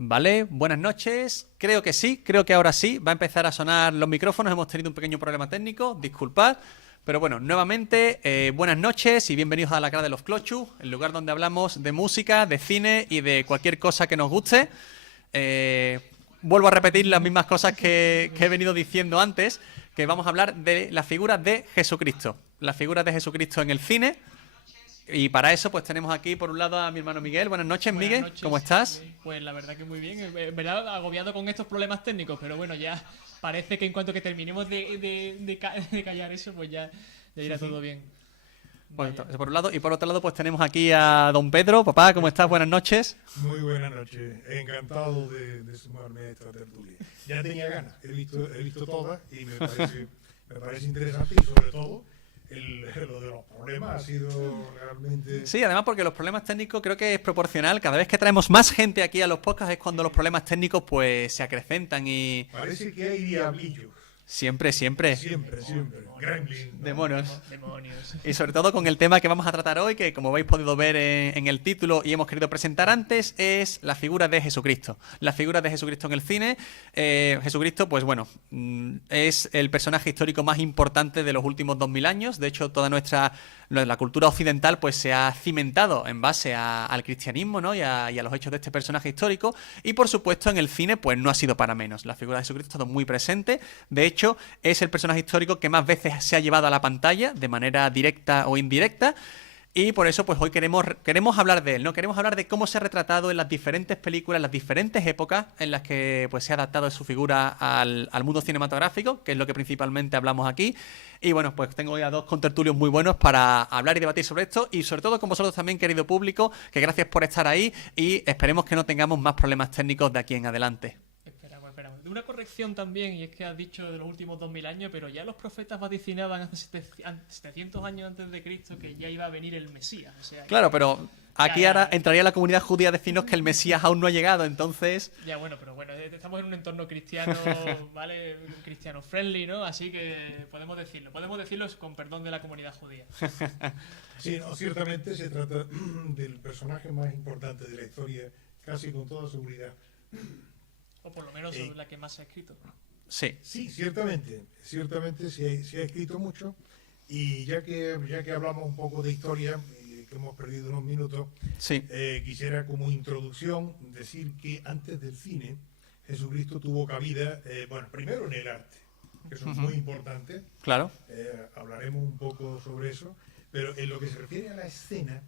Vale, buenas noches. Creo que sí, creo que ahora sí. Va a empezar a sonar los micrófonos. Hemos tenido un pequeño problema técnico, disculpad. Pero bueno, nuevamente, buenas noches y bienvenidos a la cara de los Clochu, el lugar donde hablamos de música, de cine y de cualquier cosa que nos guste. Eh, Vuelvo a repetir las mismas cosas que he venido diciendo antes, que vamos a hablar de la figura de Jesucristo. La figura de Jesucristo en el cine. Y para eso, pues tenemos aquí por un lado a mi hermano Miguel. Buenas noches, Buenas Miguel. noches. ¿Cómo estás? Pues la verdad que muy bien. En verdad, agobiado con estos problemas técnicos, pero bueno, ya parece que en cuanto que terminemos de callar eso, pues ya irá todo bien. Bueno, Vaya. eso por un lado. Y por otro lado, pues tenemos aquí a don Pedro. Papá, ¿cómo estás? Buenas noches. Muy buenas noches, encantado de sumarme a esta tertulia. Ya tenía ganas, he visto todas y me parece interesante y sobre todo lo de los problemas ha sido realmente... Sí, además porque los problemas técnicos creo que es proporcional. Cada vez que traemos más gente aquí a los podcasts es cuando los problemas técnicos pues se acrecentan y Parece que hay diablillos, siempre, siempre. siempre, gremlin, ¿no? Demonios. Demonios. Y sobre todo con el tema que vamos a tratar hoy, que como habéis podido ver en el título y hemos querido presentar antes, es la figura de Jesucristo. La figura de Jesucristo en el cine. Jesucristo, pues bueno, es el personaje histórico más importante de los últimos 2000 años. De hecho, toda la cultura occidental pues se ha cimentado en base al cristianismo, ¿no? y a los hechos de este personaje histórico. Y por supuesto en el cine pues no ha sido para menos. La figura de Jesucristo ha estado muy presente. De hecho, es el personaje histórico que más veces se ha llevado a la pantalla de manera directa o indirecta. Y por eso, pues hoy queremos hablar de él, ¿no? Queremos hablar de cómo se ha retratado en las diferentes películas, en las diferentes épocas en las que pues, se ha adaptado su figura al mundo cinematográfico, que es lo que principalmente hablamos aquí. Y bueno, pues tengo ya dos contertulios muy buenos para hablar y debatir sobre esto. Y sobre todo con vosotros también, querido público, que gracias por estar ahí y esperemos que no tengamos más problemas técnicos de aquí en adelante. Esperamos. De una corrección también, y es que has dicho de los últimos 2000 años, pero ya los profetas vaticinaban hace 700 años antes de Cristo que ya iba a venir el Mesías. O sea, Claro, pero aquí ya, ahora entraría la comunidad judía a decirnos que el Mesías aún no ha llegado, entonces... Ya, bueno, pero bueno, estamos en un entorno cristiano, ¿vale? Cristiano friendly, ¿no? Así que podemos decirlo con perdón de la comunidad judía. Sí, no, ciertamente se trata del personaje más importante de la historia, casi con toda seguridad. O por lo menos la que más se ha escrito. Sí. Sí, ciertamente se ha escrito mucho y ya que hablamos un poco de historia, que hemos perdido unos minutos, Sí. quisiera como introducción decir que antes del cine Jesucristo tuvo cabida, bueno, primero en el arte, que eso es muy importante, Claro. hablaremos un poco sobre eso, pero en lo que se refiere a la escena,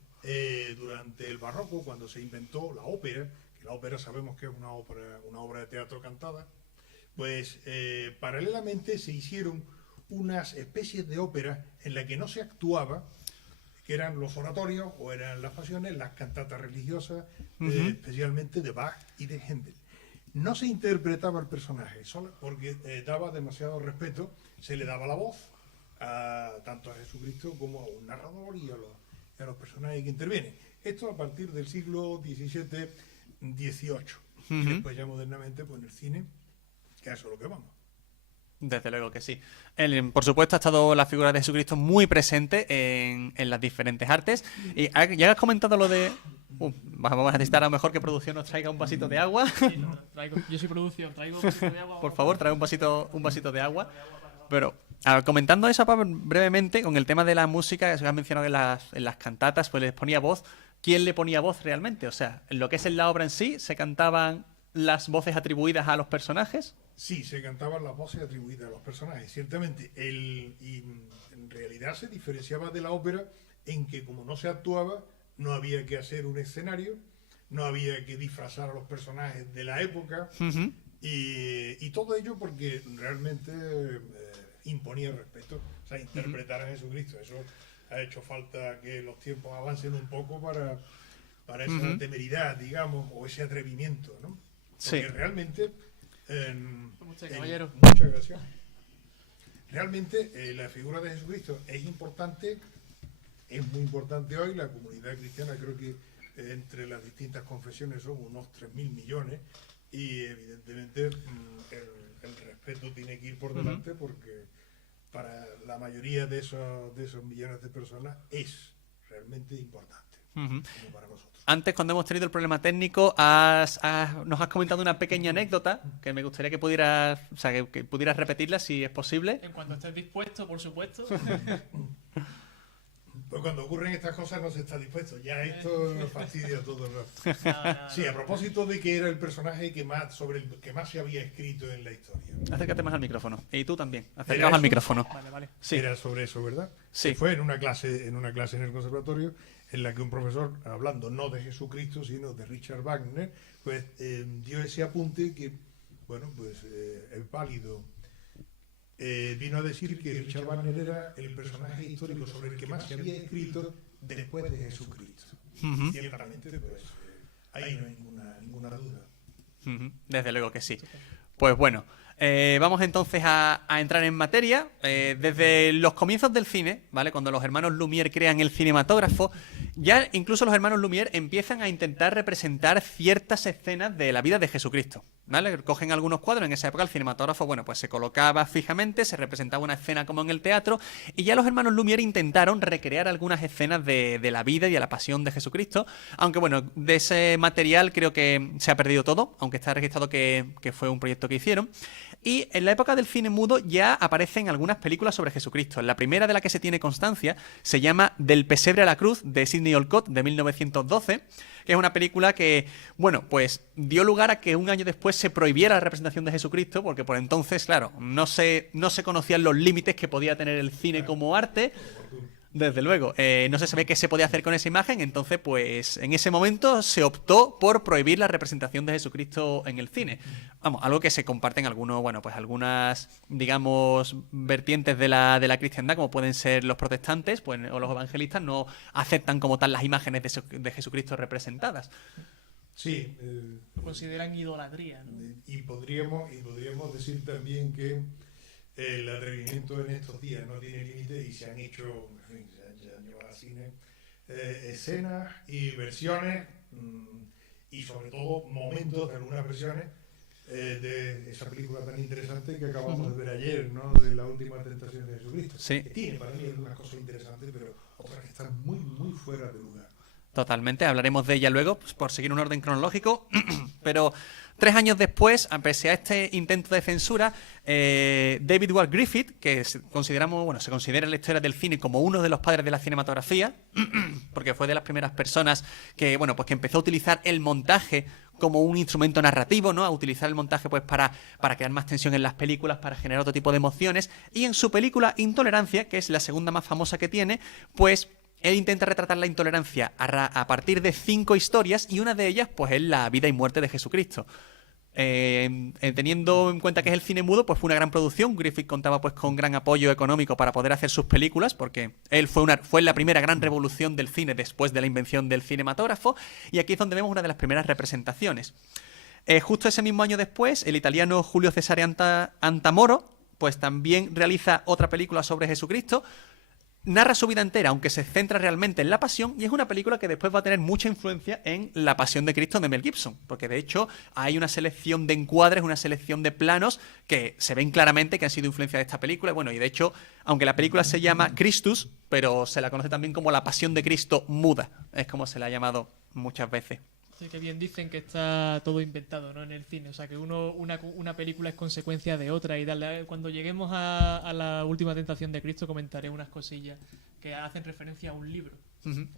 durante el barroco, cuando se inventó la ópera, que la ópera sabemos que es una obra de teatro cantada, pues paralelamente se hicieron unas especies de óperas en las que no se actuaba, que eran los oratorios o eran las pasiones, las cantatas religiosas, especialmente de Bach y de Händel. No se interpretaba el personaje, solo porque daba demasiado respeto, se le daba la voz tanto a Jesucristo como a un narrador y a los personajes que intervienen. Esto a partir del siglo XVII, XVIII. Y después ya modernamente, pues en el cine, que a eso es lo que vamos. Desde luego que sí. Por supuesto, ha estado la figura de Jesucristo muy presente en las diferentes artes. Y ya has comentado lo de... vamos a necesitar a lo mejor que producción nos traiga un vasito de agua. Sí, no, yo soy producción, traigo un vasito de agua. Por favor, trae un vasito de agua. Pero comentando eso brevemente, con el tema de la música, que has mencionado en las cantatas, pues les ponía voz. ¿Quién le ponía voz realmente? O sea, en lo que es en la obra en sí, ¿se cantaban las voces atribuidas a los personajes? Sí, se cantaban las voces atribuidas a los personajes, ciertamente. Y en realidad se diferenciaba de la ópera en que como no se actuaba, no había que hacer un escenario, no había que disfrazar a los personajes de la época, y todo ello porque realmente imponía respeto. O sea, interpretar a Jesucristo, eso ha hecho falta que los tiempos avancen un poco para esa temeridad, digamos, o ese atrevimiento, ¿no? Porque realmente... muchas gracias. Realmente la figura de Jesucristo es importante, es muy importante hoy. La comunidad cristiana creo que entre las distintas confesiones son unos 3.000 millones y evidentemente el respeto tiene que ir por delante porque para la mayoría de esos millones de personas es realmente importante. Ujú. como para nosotros. Antes, cuando hemos tenido el problema técnico, nos has comentado una pequeña anécdota que me gustaría que pudieras, o sea, que pudieras repetirla si es posible. En cuanto estés dispuesto, por supuesto. Pues cuando ocurren estas cosas no se está dispuesto. Ya esto nos fastidia todo el rato. No, Sí, a propósito de que era el personaje sobre el que más se había escrito en la historia. Acércate más al micrófono. Y tú también. ¿Era Acercaos al eso? micrófono. Vale, vale. Sí. Era sobre eso, ¿verdad? Sí. Que fue en una clase en el conservatorio en la que un profesor, hablando no de Jesucristo, sino de Richard Wagner, pues dio ese apunte que, bueno, pues es válido. Vino a decir que Richard Wagner era el personaje histórico sobre el que más se había escrito después de Jesucristo. Ujú. Ciertamente, pues ahí no hay ninguna duda. Ujú, desde luego que sí. Pues bueno, vamos entonces a entrar en materia. Desde los comienzos del cine, ¿vale? Cuando los hermanos Lumière crean el cinematógrafo, ya incluso los hermanos Lumière empiezan a intentar representar ciertas escenas de la vida de Jesucristo, ¿vale? Cogen algunos cuadros. En esa época el cinematógrafo, bueno, pues se colocaba fijamente, se representaba una escena como en el teatro, y ya los hermanos Lumière intentaron recrear algunas escenas de la vida y de la pasión de Jesucristo, aunque bueno, de ese material creo que se ha perdido todo, aunque está registrado que fue un proyecto que hicieron. Y en la época del cine mudo ya aparecen algunas películas sobre Jesucristo. La primera de la que se tiene constancia se llama Del pesebre a la cruz, de Sidney Olcott, de 1912, que es una película que, bueno, pues dio lugar a que un año después se prohibiera la representación de Jesucristo, porque por entonces, claro, no se conocían los límites que podía tener el cine como arte. Desde luego, no se sabía qué se podía hacer con esa imagen, entonces pues en ese momento se optó por prohibir la representación de Jesucristo en el cine. Vamos, algo que se comparte en algunos, bueno, pues algunas, digamos, vertientes de la cristiandad, como pueden ser los protestantes, pues, o los evangelistas, no aceptan como tal las imágenes de Jesucristo representadas. Sí, Lo consideran idolatría, ¿no? y podríamos decir también que el atrevimiento en estos días no tiene límite y se han hecho, en fin, se han llevado al cine escenas y versiones y sobre todo momentos de algunas versiones de esa película tan interesante que acabamos de ver ayer, ¿no? De la última tentación de Jesucristo. Sí. Que tiene para mí algunas cosas interesantes, pero otras que están muy, muy fuera de lugar. Totalmente, hablaremos de ella luego, pues, por seguir un orden cronológico, pero 3 años después, pese a este intento de censura, David Ward Griffith, que se considera en la historia del cine como uno de los padres de la cinematografía, porque fue de las primeras personas que, bueno, pues que empezó a utilizar el montaje como un instrumento narrativo, ¿no? A utilizar el montaje pues para crear más tensión en las películas, para generar otro tipo de emociones, y en su película Intolerancia, que es la segunda más famosa que tiene, pues él intenta retratar la intolerancia a partir de 5 historias, y una de ellas pues es la vida y muerte de Jesucristo. Teniendo en cuenta que es el cine mudo, pues fue una gran producción. Griffith contaba pues con gran apoyo económico para poder hacer sus películas, porque él fue la primera gran revolución del cine después de la invención del cinematógrafo, y aquí es donde vemos una de las primeras representaciones. Justo ese mismo año después, el italiano Julio Cesare Antamoro pues también realiza otra película sobre Jesucristo. Narra su vida entera, aunque se centra realmente en la pasión, y es una película que después va a tener mucha influencia en La Pasión de Cristo de Mel Gibson, porque de hecho hay una selección de encuadres, una selección de planos que se ven claramente que han sido influencia de esta película. Bueno, y de hecho, aunque la película se llama Christus, pero se la conoce también como La Pasión de Cristo muda, es como se la ha llamado muchas veces. Sí, que bien dicen que está todo inventado, ¿no? En el cine, o sea que una película es consecuencia de otra, y cuando lleguemos a la última tentación de Cristo comentaré unas cosillas que hacen referencia a un libro.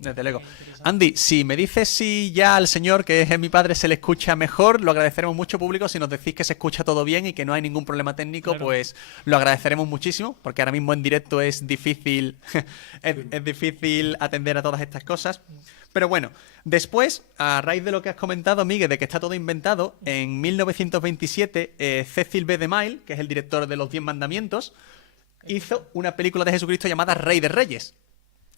Desde luego. Interesante. Andy, si me dices si ya al señor, que es mi padre, se le escucha mejor, lo agradeceremos mucho, público. Si nos decís que se escucha todo bien y que no hay ningún problema técnico, Claro. pues lo agradeceremos muchísimo, porque ahora mismo en directo es difícil es difícil atender a todas estas cosas. Pero bueno, después, a raíz de lo que has comentado, Miguel, de que está todo inventado, en 1927 Cecil B. DeMille, que es el director de Los 10 Mandamientos, hizo una película de Jesucristo llamada Rey de Reyes,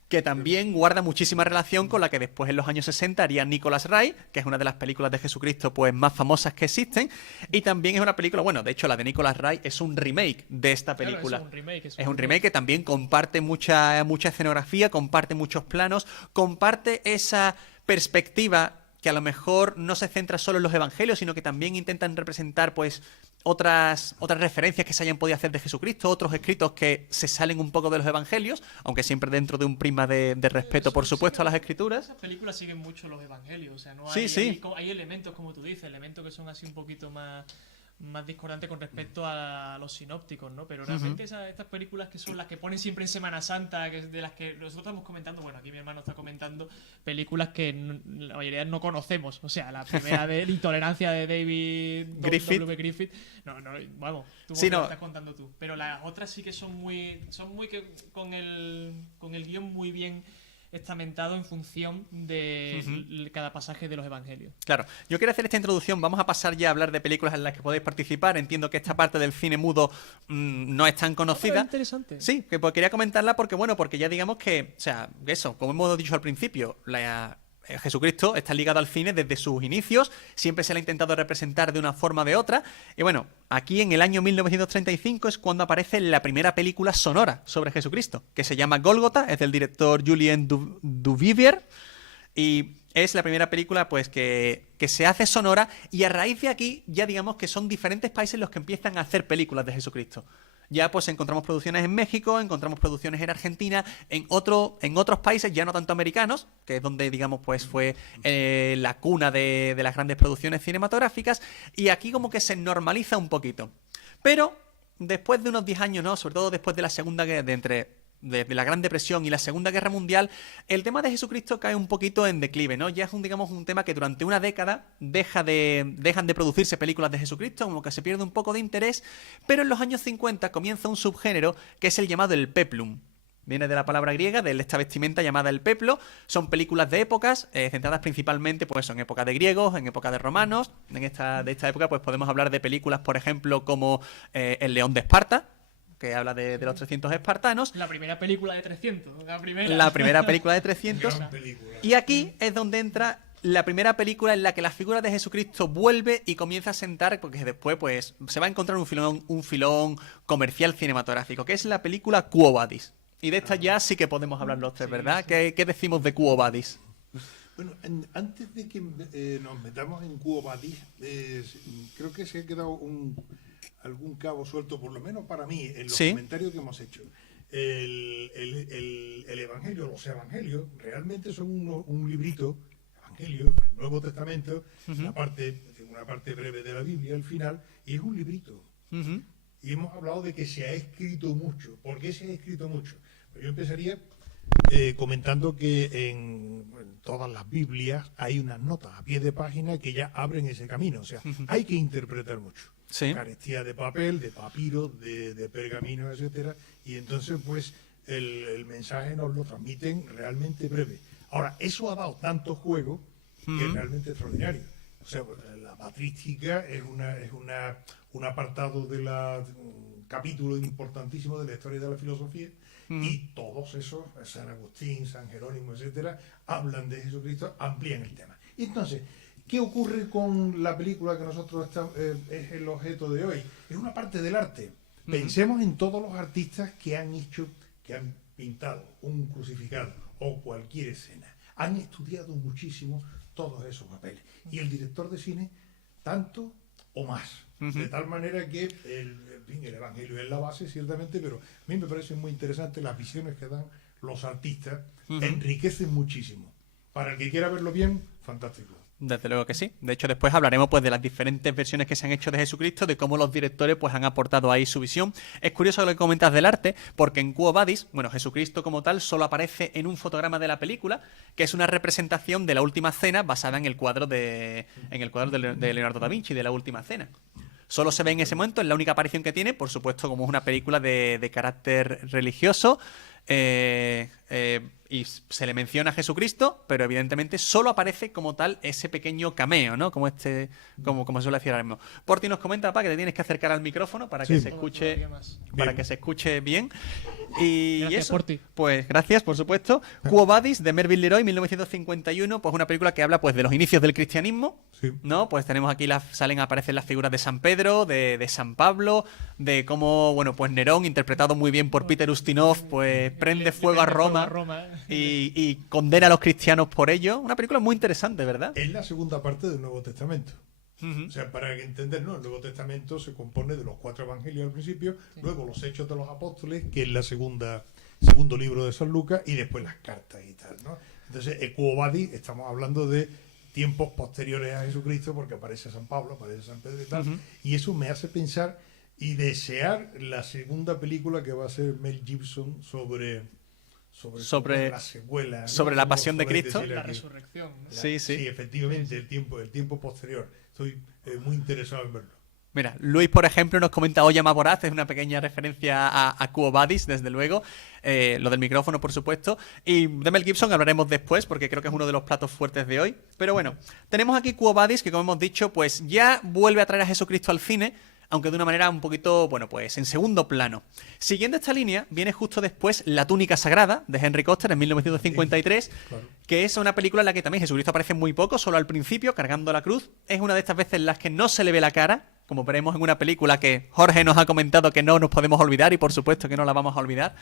que también guarda muchísima relación con la que después en los años 60 haría Nicholas Ray, que es una de las películas de Jesucristo pues más famosas que existen, y también es una película, bueno, de hecho la de Nicholas Ray es un remake de esta Claro, película. es un remake. Es un remake que también comparte mucha escenografía, comparte muchos planos, comparte esa perspectiva que a lo mejor no se centra solo en los evangelios, sino que también intentan representar pues otras referencias que se hayan podido hacer de Jesucristo, otros escritos que se salen un poco de los evangelios, aunque siempre dentro de un prisma de respeto, por supuesto, a las escrituras. Esas películas siguen mucho los evangelios, o sea, no Sí, hay, sí. hay elementos, como tú dices, elementos que son así un poquito más discordantes con respecto a los sinópticos, ¿no? Pero realmente estas películas que son las que ponen siempre en Semana Santa, que es de las que nosotros estamos comentando, bueno, aquí mi hermano está comentando películas que la mayoría no conocemos, o sea, la primera de La intolerancia de David W. Griffith, vamos, tú Sí, lo no. estás contando tú, pero las otras sí que son muy con el guión muy bien estamentado en función de cada pasaje de los evangelios. Claro, yo quiero hacer esta introducción, vamos a pasar ya a hablar de películas en las que podéis participar. Entiendo que esta parte del cine mudo no es tan conocida. Pero es interesante. Sí, que pues, quería comentarla porque, bueno, porque ya digamos que, o sea, eso, como hemos dicho al principio, Jesucristo está ligado al cine desde sus inicios, siempre se le ha intentado representar de una forma o de otra, y bueno, aquí en el año 1935 es cuando aparece la primera película sonora sobre Jesucristo, que se llama Gólgota, es del director Julien Duvivier, y es la primera película pues que se hace sonora, y a raíz de aquí ya digamos que son diferentes países los que empiezan a hacer películas de Jesucristo. Ya pues encontramos producciones en México, encontramos producciones en Argentina, en otros países ya no tanto americanos, que es donde digamos pues fue la cuna de las grandes producciones cinematográficas, y aquí como que se normaliza un poquito. Pero después de unos 10 años, ¿no? Sobre todo después de la Segunda Guerra, de la Gran Depresión y la Segunda Guerra Mundial, el tema de Jesucristo cae un poquito en declive, ¿no? Ya es un tema que durante una década dejan de producirse películas de Jesucristo, como que se pierde un poco de interés, pero en los años 50 comienza un subgénero que es el llamado el peplum. Viene de la palabra griega, de esta vestimenta llamada el peplo. Son películas de épocas, centradas principalmente pues, en época de griegos, en época de romanos. De esta época pues podemos hablar de películas, por ejemplo, como El León de Esparta, que habla de los 300 espartanos. La primera película de 300. La primera película de 300. Gran película. Y aquí es donde entra la primera película en la que la figura de Jesucristo vuelve y comienza a sentar, porque después pues se va a encontrar un filón comercial cinematográfico, que es la película Quo Vadis. Y de esta ya sí que podemos hablar los tres, ¿verdad? ¿Qué decimos de Quo Vadis? Bueno, antes de que nos metamos en Quo Vadis, creo que se ha quedado algún cabo suelto, por lo menos para mí, en los comentarios que hemos hecho. El Evangelio, los Evangelios, realmente son un librito, Evangelio, el Nuevo Testamento, una parte breve de la Biblia al final, y es un librito. Y hemos hablado de que se ha escrito mucho. ¿Por qué se ha escrito mucho? Pues yo empezaría comentando que en todas las Biblias hay unas notas a pie de página que ya abren ese camino. O sea, hay que interpretar mucho. Sí. Carestía de papel, de papiro, de pergamino, etcétera. Y entonces, pues, el mensaje nos lo transmiten realmente breve. Ahora, eso ha dado tanto juego que es realmente extraordinario. O sea, la patrística es un apartado un capítulo importantísimo de la historia de la filosofía, y todos esos, San Agustín, San Jerónimo, etcétera, hablan de Jesucristo, amplían el tema. Y entonces, ¿qué ocurre con la película que nosotros es el objeto de hoy? Es una parte del arte. Pensemos en todos los artistas que han pintado un crucificado o cualquier escena. Han estudiado muchísimo todos esos papeles. Y el director de cine, tanto o más. De tal manera que el Evangelio es la base, ciertamente, pero a mí me parecen muy interesantes las visiones que dan los artistas, enriquecen muchísimo. Para el que quiera verlo bien, fantástico. Desde luego que sí. De hecho, después hablaremos pues de las diferentes versiones que se han hecho de Jesucristo, de cómo los directores pues han aportado ahí su visión. Es curioso lo que comentas del arte, porque en Quo Vadis, bueno, Jesucristo como tal solo aparece en un fotograma de la película, que es una representación de la Última Cena basada en el cuadro de Leonardo da Vinci, de la Última Cena. Solo se ve en ese momento, es la única aparición que tiene, por supuesto, como es una película de carácter religioso. Y se le menciona a Jesucristo, pero evidentemente solo aparece como tal ese pequeño cameo, ¿no? Como como suele decir ahora mismo. Porti nos comenta, papá, que te tienes que acercar al micrófono para que se escuche, bien. Y gracias, eso, Porti. pues gracias, por supuesto. Quo Vadis, de Melville Leroy, 1951, pues una película que habla pues de los inicios del cristianismo, ¿no? Pues tenemos aquí aparecen las figuras de San Pedro, de San Pablo, de cómo, bueno, pues Nerón, interpretado muy bien por Peter Ustinov, pues prende fuego a Roma. Y condena a los cristianos por ello. Una película muy interesante, ¿verdad? Es la segunda parte del Nuevo Testamento. O sea, para entender, ¿no? El Nuevo Testamento se compone de los 4 evangelios al principio, luego los Hechos de los Apóstoles, que es la segundo libro de San Lucas, y después las cartas y tal, ¿no? Entonces, Quo Vadis, estamos hablando de tiempos posteriores a Jesucristo, porque aparece San Pablo, aparece San Pedro y tal, y eso me hace pensar y desear la segunda película que va a ser Mel Gibson sobre la secuela, ¿no? sobre la pasión de Cristo. La resurrección, ¿no? Sí. Sí, efectivamente, el tiempo posterior. Estoy muy interesado en verlo. Mira, Luis, por ejemplo, nos comenta Olla más voraz, es una pequeña referencia a Quo Vadis, desde luego, lo del micrófono, por supuesto, y de Mel Gibson hablaremos después, porque creo que es uno de los platos fuertes de hoy. Pero bueno, tenemos aquí Quo Vadis, que como hemos dicho, pues ya vuelve a traer a Jesucristo al cine, aunque de una manera un poquito, bueno, pues en segundo plano. Siguiendo esta línea, viene justo después La túnica sagrada, de Henry Koster, en 1953, Claro. que es una película en la que también Jesucristo aparece muy poco, solo al principio, cargando la cruz. Es una de estas veces en las que no se le ve la cara, como veremos en una película que Jorge nos ha comentado que no nos podemos olvidar, y por supuesto que no la vamos a olvidar.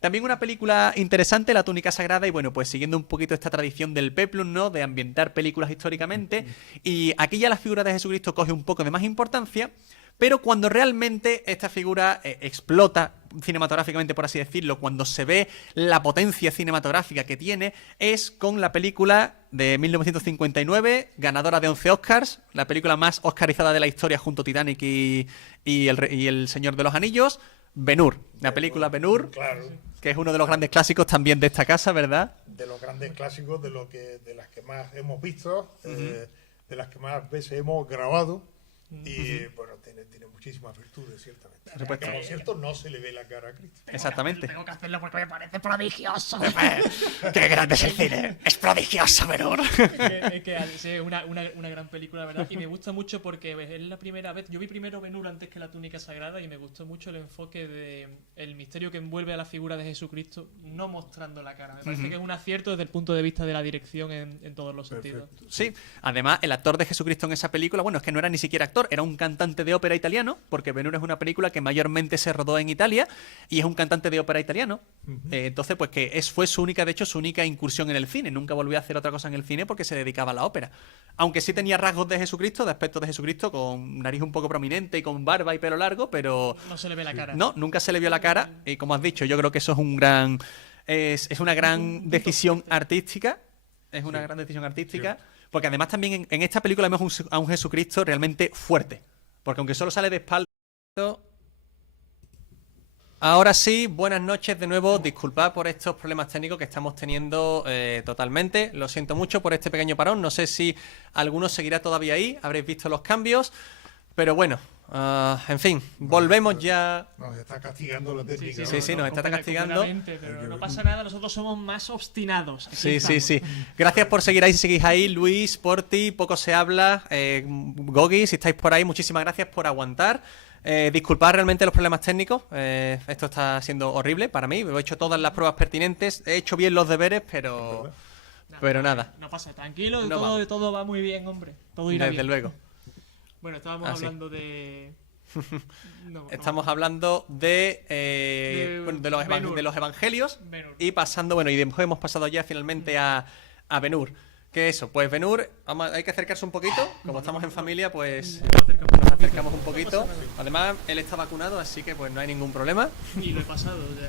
También una película interesante, La túnica sagrada, y bueno, pues siguiendo un poquito esta tradición del peplum, ¿no?, de ambientar películas históricamente, y aquí ya la figura de Jesucristo coge un poco de más importancia, pero cuando realmente esta figura explota cinematográficamente, por así decirlo, cuando se ve la potencia cinematográfica que tiene, es con la película de 1959, ganadora de 11 Oscars, la película más oscarizada de la historia junto a Titanic y El Señor de los Anillos, Ben-Hur, la película Ben-Hur, Claro. que es uno de los grandes clásicos también de esta casa, ¿verdad? De los grandes clásicos, de las que más hemos visto, de las que más veces hemos grabado, y bueno, tiene muchísimas virtudes, ciertamente. Por supuesto. Que, por cierto, no se le ve la cara a Cristo. Exactamente. Tengo que hacerlo porque me parece prodigioso. ¡Qué grande es el cine! ¡Es prodigioso, Ben-Hur! Es una gran película, ¿verdad? Y me gusta mucho porque es la primera vez. Yo vi primero Ben-Hur antes que La túnica sagrada y me gustó mucho el enfoque de el misterio que envuelve a la figura de Jesucristo, no mostrando la cara. Me parece que es un acierto desde el punto de vista de la dirección en todos los sentidos. Perfecto. Sí, además el actor de Jesucristo en esa película, bueno, es que no era ni siquiera actor, era un cantante de ópera italiano, porque Ben-Hur es una película que mayormente se rodó en Italia y es un cantante de ópera italiano. Entonces, pues que fue su única incursión en el cine. Nunca volvió a hacer otra cosa en el cine porque se dedicaba a la ópera. Aunque sí tenía rasgos de Jesucristo, de aspecto de Jesucristo, con nariz un poco prominente y con barba y pelo largo, pero No se le ve la cara. no, nunca se le vio la cara. Y como has dicho, yo creo que eso es un gran es una gran decisión artística. Es una gran decisión artística. Porque además también en esta película vemos a un Jesucristo realmente fuerte. Porque aunque solo sale de espalda. Ahora sí, buenas noches de nuevo. Disculpad por estos problemas técnicos que estamos teniendo totalmente. Lo siento mucho por este pequeño parón. No sé si alguno seguirá todavía ahí. Habréis visto los cambios. Pero bueno, en fin, volvemos ya. Nos está castigando la técnica. Sí, nos está castigando. Pero no pasa nada, nosotros somos más obstinados. Aquí Sí. estamos. Gracias por seguir ahí, si seguís ahí. Luis, Porti, Poco se habla. Gogi, si estáis por ahí, muchísimas gracias por aguantar. Disculpad realmente los problemas técnicos. Esto está siendo horrible para mí. He hecho todas las pruebas pertinentes. He hecho bien los deberes, pero nada. No pasa, tranquilo, No todo va muy bien, hombre. Todo irá Desde bien. luego. Bueno, estábamos hablando de... Estamos hablando de Ben-Hur. de los evangelios. Ben-Hur. Y pasando, bueno, y después hemos pasado ya finalmente a Ben-Hur. ¿Qué es eso? Pues Ben-Hur, hay que acercarse un poquito. Como estamos en familia, pues nos acercamos un poquito. Además, él está vacunado, así que pues no hay ningún problema. Y lo he pasado, ya,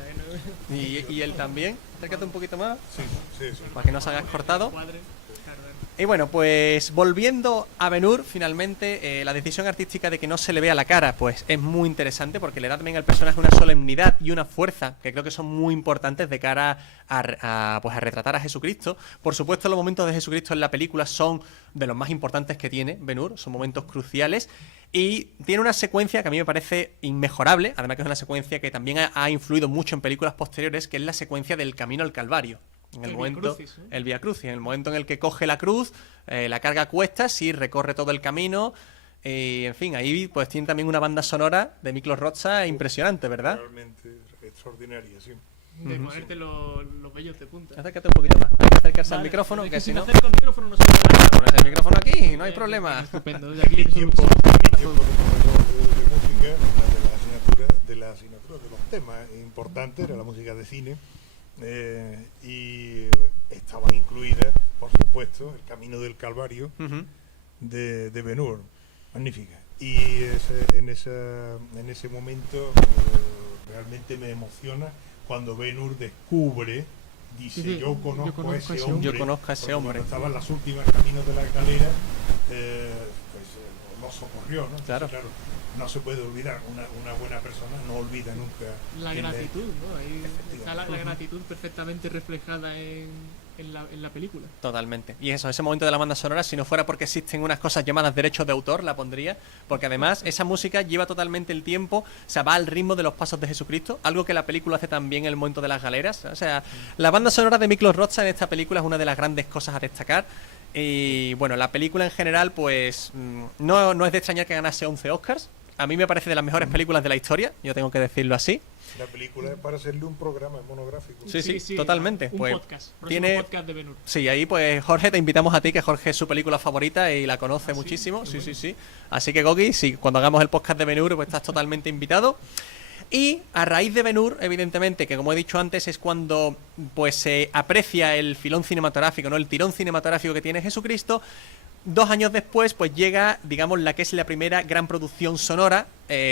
¿no? Y él también. Acércate un poquito más, Sí. para que no se hagas cortado. Cuadre. Claro. Y bueno, pues volviendo a Ben-Hur, finalmente, la decisión artística de que no se le vea la cara, pues es muy interesante porque le da también al personaje una solemnidad y una fuerza que creo que son muy importantes de cara a retratar a Jesucristo. Por supuesto, los momentos de Jesucristo en la película son de los más importantes que tiene Ben-Hur, son momentos cruciales. Y tiene una secuencia que a mí me parece inmejorable, además que es una secuencia que también ha influido mucho en películas posteriores, que es la secuencia del camino al Calvario. En el momento, Via Crucis, ¿no? el Via Crucis, en el momento en el que coge la cruz, la carga a cuestas y recorre todo el camino. En fin, ahí pues tiene también una banda sonora de Miklos Rozsa impresionante, ¿verdad? Realmente extraordinaria, sí. De ponerte los vellos de punta. Acércate un poquito más. Hay que acercarse al Vale, micrófono, es que si si me no, acerco al micrófono no se ve nada. pones el micrófono aquí y no hay problema. Estupendo. De aquí Tiempo de música, de la asignatura de los temas importantes, era la música de cine. Y estaba incluida, por supuesto, el Camino del Calvario Ujú. de Ben-Hur. magnífica. Y en ese momento realmente me emociona cuando Ben-Hur descubre, dice, Sí, yo conozco a ese hombre. Yo conozco a ese Porque hombre. Cuando estaban las últimas caminos de la escalera, lo socorrió, ¿no? Entonces, Claro. no se puede olvidar. Una buena persona no olvida nunca. La quién le- gratitud, ¿no? Ahí está la Efectivamente. gratitud perfectamente reflejada en la película. Totalmente. Y eso, ese momento de la banda sonora, si no fuera porque existen unas cosas llamadas derechos de autor, la pondría. Porque además esa música lleva totalmente el tiempo, o sea, va al ritmo de los pasos de Jesucristo, algo que la película hace también en el momento de las galeras. O sea, la banda sonora de Miklos Rozsa en esta película es una de las grandes cosas a destacar. Y bueno, la película en general, pues no es de extrañar que ganase 11 Oscars. A mí me parece de las mejores películas de la historia, yo tengo que decirlo así. La película es para hacerle un programa monográfico. Sí, totalmente. Un Pues podcast. Próximo tiene- podcast de Ben-Hur. Sí, ahí pues Jorge, te invitamos a ti, que Jorge es su película favorita y la conoce ¿Ah, sí? muchísimo. Qué Sí. bueno. Así que Gogi, sí, cuando hagamos el podcast de Ben-Hur, pues estás totalmente invitado. Y a raíz de Ben-Hur, evidentemente, que como he dicho antes, es cuando pues se aprecia el filón cinematográfico, ¿no? El tirón cinematográfico que tiene Jesucristo. 2 años después, pues llega, digamos, la que es la primera gran producción sonora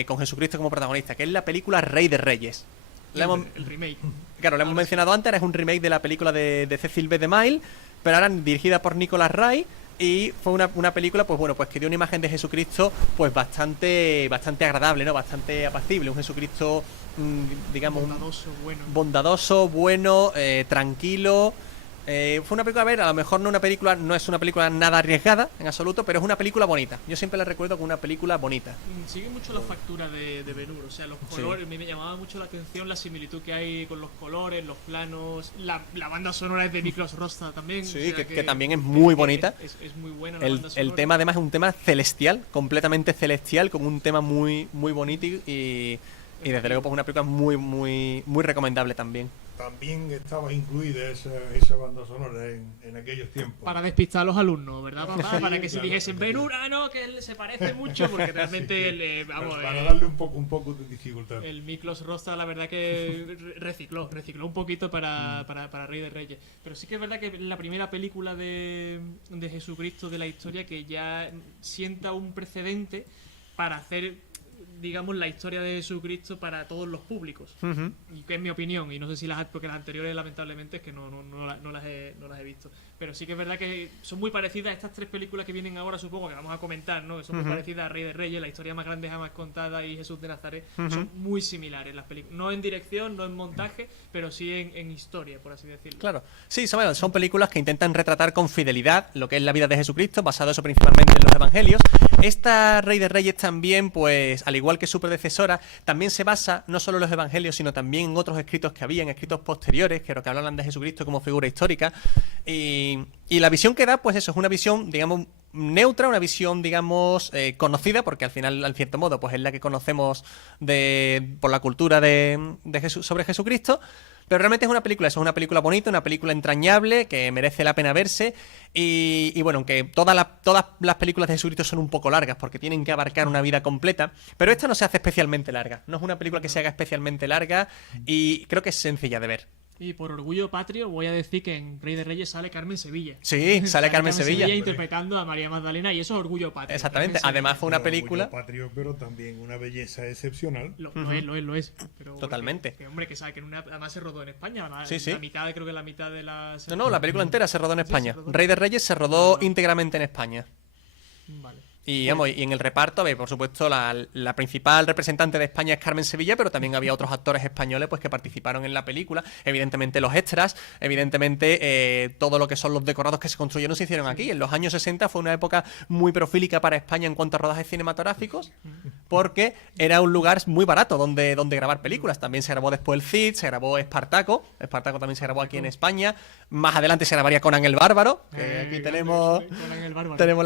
con Jesucristo como protagonista, que es la película Rey de Reyes. La hemos- El remake. Claro, lo hemos mencionado antes, es un remake de la película de Cecil B. DeMille, pero ahora dirigida por Nicholas Ray, y fue una película, pues bueno, pues que dio una imagen de Jesucristo pues bastante agradable, ¿no? Bastante apacible, un Jesucristo, digamos, bondadoso, bueno, tranquilo. Fue una película, a ver, a lo mejor no es una película nada arriesgada en absoluto, pero es una película bonita. Yo siempre la recuerdo como una película bonita. Sigue mucho la factura de Ben-Hur, o sea, los colores, me llamaba mucho la atención la similitud que hay con los colores, los planos, la banda sonora es de Miklos Rozsa también. Sí, o sea que también es muy bonita. Es muy buena la El banda sonora. tema además es un tema celestial, completamente celestial, con un tema muy bonito y desde luego pues una película muy recomendable también. También estaba incluida esa banda sonora en aquellos tiempos. Para despistar a los alumnos, ¿verdad, papá? Sí, Para que si claro. dijesen Ben-Hur, no, que él se parece mucho, porque realmente, Para darle un poco de dificultad. el Miklos Rozsa, la verdad que recicló un poquito para Rey de Reyes. Pero sí que es verdad que es la primera película de Jesucristo de la historia que ya sienta un precedente para hacer, digamos, la historia de Jesucristo para todos los públicos. Y que es mi opinión, y no sé si porque las anteriores lamentablemente es que no las he visto. Pero sí que es verdad que son muy parecidas a estas 3 películas que vienen ahora, supongo que vamos a comentar, ¿no? Que son muy parecidas a Rey de Reyes, la historia más grande jamás contada, y Jesús de Nazaret. Son muy similares las películas. No en dirección, no en montaje, pero sí en historia, por así decirlo. Claro. Sí, son películas que intentan retratar con fidelidad lo que es la vida de Jesucristo, basado eso principalmente en los evangelios. Esta Rey de Reyes también, pues, al igual que su predecesora, también se basa no solo en los evangelios, sino también en otros escritos que había, en escritos posteriores, que hablan de Jesucristo como figura histórica. Y la visión que da, pues eso, es una visión, digamos, neutra, una visión, digamos, conocida, porque al final, al cierto modo, pues es la que conocemos por la cultura de sobre Jesucristo. Pero realmente es una película, eso es una película bonita, una película entrañable, que merece la pena verse. Y bueno, aunque todas las películas de Jesucristo son un poco largas, porque tienen que abarcar una vida completa, pero esta no se hace especialmente larga. No es una película que se haga especialmente larga y creo que es sencilla de ver. Y por orgullo patrio voy a decir que en Rey de Reyes sale Carmen Sevilla. Sí, sale Carmen Sevilla. Interpretando a María Magdalena, y eso es orgullo patrio. Exactamente. Carmen Además fue una Orgullo película... patrio, pero también una belleza excepcional. Lo es. Pero Totalmente. hombre, que sabe que además se rodó en España. Sí. Creo que la mitad de la... No, la película entera se rodó en Sí, España. se rodó. Rey de Reyes se rodó íntegramente en España. Vale. Y, vamos, y en el reparto, a ver, por supuesto, la principal representante de España es Carmen Sevilla, pero también había otros actores españoles pues que participaron en la película. Evidentemente los extras, evidentemente todo lo que son los decorados que se construyeron se hicieron aquí. En los años 60 fue una época muy profílica para España en cuanto a rodajes cinematográficos, porque era un lugar muy barato donde grabar películas. También se grabó después el Cid, se grabó Espartaco. Espartaco también se grabó aquí en España. Más adelante se grabaría Conan el Bárbaro, que aquí tenemos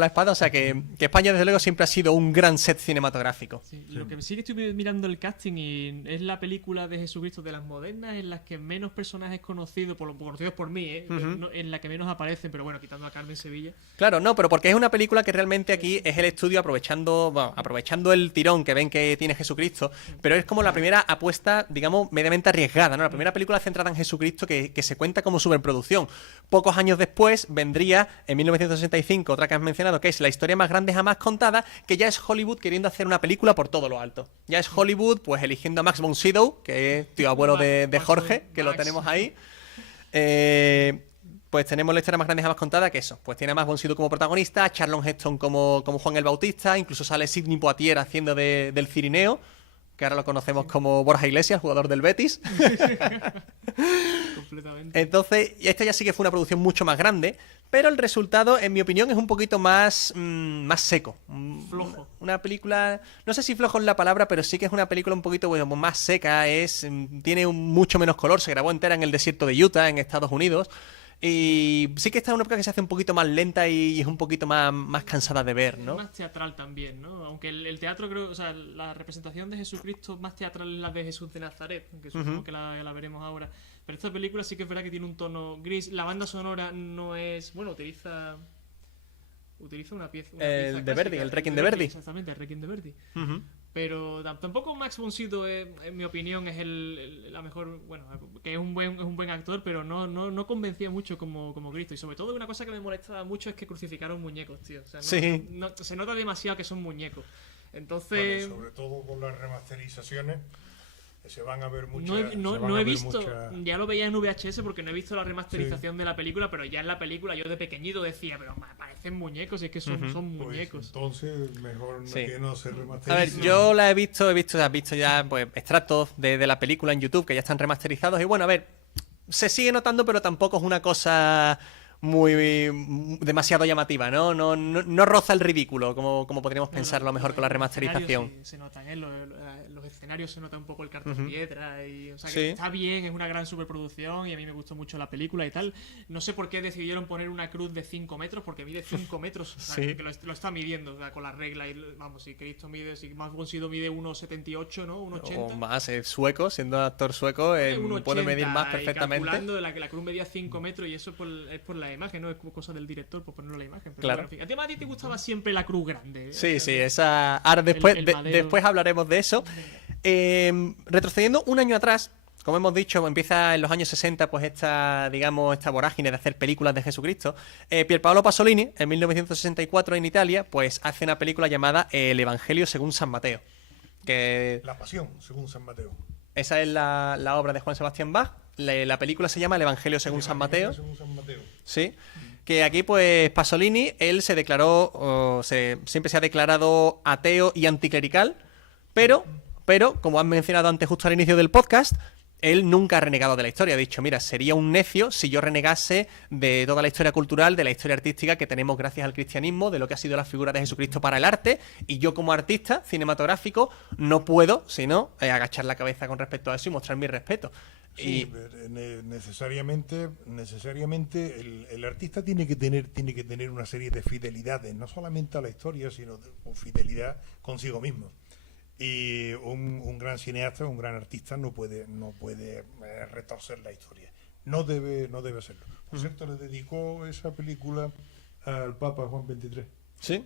la espada. O sea que España desde luego siempre ha sido un gran set cinematográfico. Sí, lo que sí que estoy mirando el casting y es la película de Jesucristo de las modernas en las que menos personajes conocidos, conocidos por mí, en la que menos aparecen, pero bueno, quitando a Carmen Sevilla. Claro, no, pero porque es una película que realmente aquí es el estudio aprovechando el tirón que ven que tiene Jesucristo, pero es como la primera apuesta, digamos, medianamente arriesgada, ¿no? La primera película centrada en Jesucristo que se cuenta como superproducción. Pocos años después vendría, en 1965, otra que has mencionado, que es La historia más grande jamás contada, que ya es Hollywood queriendo hacer una película por todo lo alto. Ya es Hollywood, pues eligiendo a Max von Sydow, que es tío abuelo de Jorge, que lo tenemos ahí. Pues tenemos la historia más grande jamás contada que eso. Pues tiene a Max von Sydow como protagonista, a Charlton Heston como Juan el Bautista, incluso sale Sidney Poitier haciendo del Cirineo, que ahora lo conocemos como Borja Iglesias, jugador del Betis. Completamente. Entonces, esta ya sí que fue una producción mucho más grande, pero el resultado, en mi opinión, es un poquito más seco. Flojo. Una película, no sé si flojo es la palabra, pero sí que es una película un poquito bueno, más seca, tiene mucho menos color, se grabó entera en el desierto de Utah, en Estados Unidos. Y sí que esta es una película que se hace un poquito más lenta y es un poquito más cansada de ver, ¿no? Más teatral también, ¿no? Aunque el teatro creo, o sea, la representación de Jesucristo más teatral es la de Jesús de Nazaret, que supongo que la veremos ahora. Pero esta película sí que es verdad que tiene un tono gris. La banda sonora no es, bueno, utiliza una pieza El de clásica, Verdi, el Requiem de Verdi. Exactamente, el Requiem de Verdi. Pero tampoco Max von Sydow, en mi opinión, es la mejor. Bueno, que es un buen actor, pero no convencía mucho como Cristo. Y sobre todo, una cosa que me molestaba mucho es que crucificaron muñecos, tío. O sea, Sí. Se nota demasiado que son muñecos. Entonces. Bueno, sobre todo con las remasterizaciones, se van a ver muchas. No he visto. Ya lo veía en VHS porque no he visto la remasterización de la película, pero ya en la película yo de pequeñito decía, pero parecen muñecos, y es que son muñecos. Pues entonces, mejor Sí. que no se A remasterice. ver, yo la he visto ya pues extractos de la película en YouTube que ya están remasterizados y bueno, a ver, se sigue notando, pero tampoco es una cosa demasiado llamativa, ¿no? No roza el ridículo, como podríamos pensar a lo mejor con la remasterización. Sí, se notan, los escenarios se nota un poco el cartón piedra, o sea que Sí. está bien, es una gran superproducción y a mí me gustó mucho la película y tal. No sé por qué decidieron poner una cruz de 5 metros, porque mide 5 metros, o sea, Sí. que lo está midiendo, o sea, con la regla. Y, vamos, si Cristo si Max von Sydow mide 1,78, ¿no? 1,80. O más, es sueco, siendo actor sueco, puede medir más perfectamente. Calculando la cruz medía 5 metros y eso es por la imagen, ¿no? Es cosa del director por ponerlo en la imagen. Pero Claro. bueno, en fin. A ti te gustaba siempre la cruz grande. Sí, esa. Ahora después, el madero. después hablaremos de eso. Retrocediendo un año atrás, como hemos dicho, empieza en los años 60, pues esta vorágine de hacer películas de Jesucristo. Pierpaolo Pasolini, en 1964 en Italia, pues hace una película llamada El Evangelio según San Mateo. Que La Pasión, según San Mateo. esa es la obra de Juan Sebastián Bach. La película se llama El Evangelio según San Mateo. Según San Mateo. Sí. Que aquí, pues, Pasolini, él se declaró, siempre se ha declarado ateo y anticlerical, pero, como han mencionado antes justo al inicio del podcast, él nunca ha renegado de la historia. Ha dicho, mira, sería un necio si yo renegase de toda la historia cultural, de la historia artística que tenemos gracias al cristianismo, de lo que ha sido la figura de Jesucristo para el arte, y yo como artista cinematográfico no puedo, sino agachar la cabeza con respecto a eso y mostrar mi respeto. Sí, necesariamente el artista tiene que tener una serie de fidelidades, no solamente a la historia, sino con fidelidad consigo mismo. Y un gran cineasta, un gran artista no puede retorcer la historia. No debe hacerlo. Por cierto, le dedicó esa película al Papa Juan XXIII. Sí.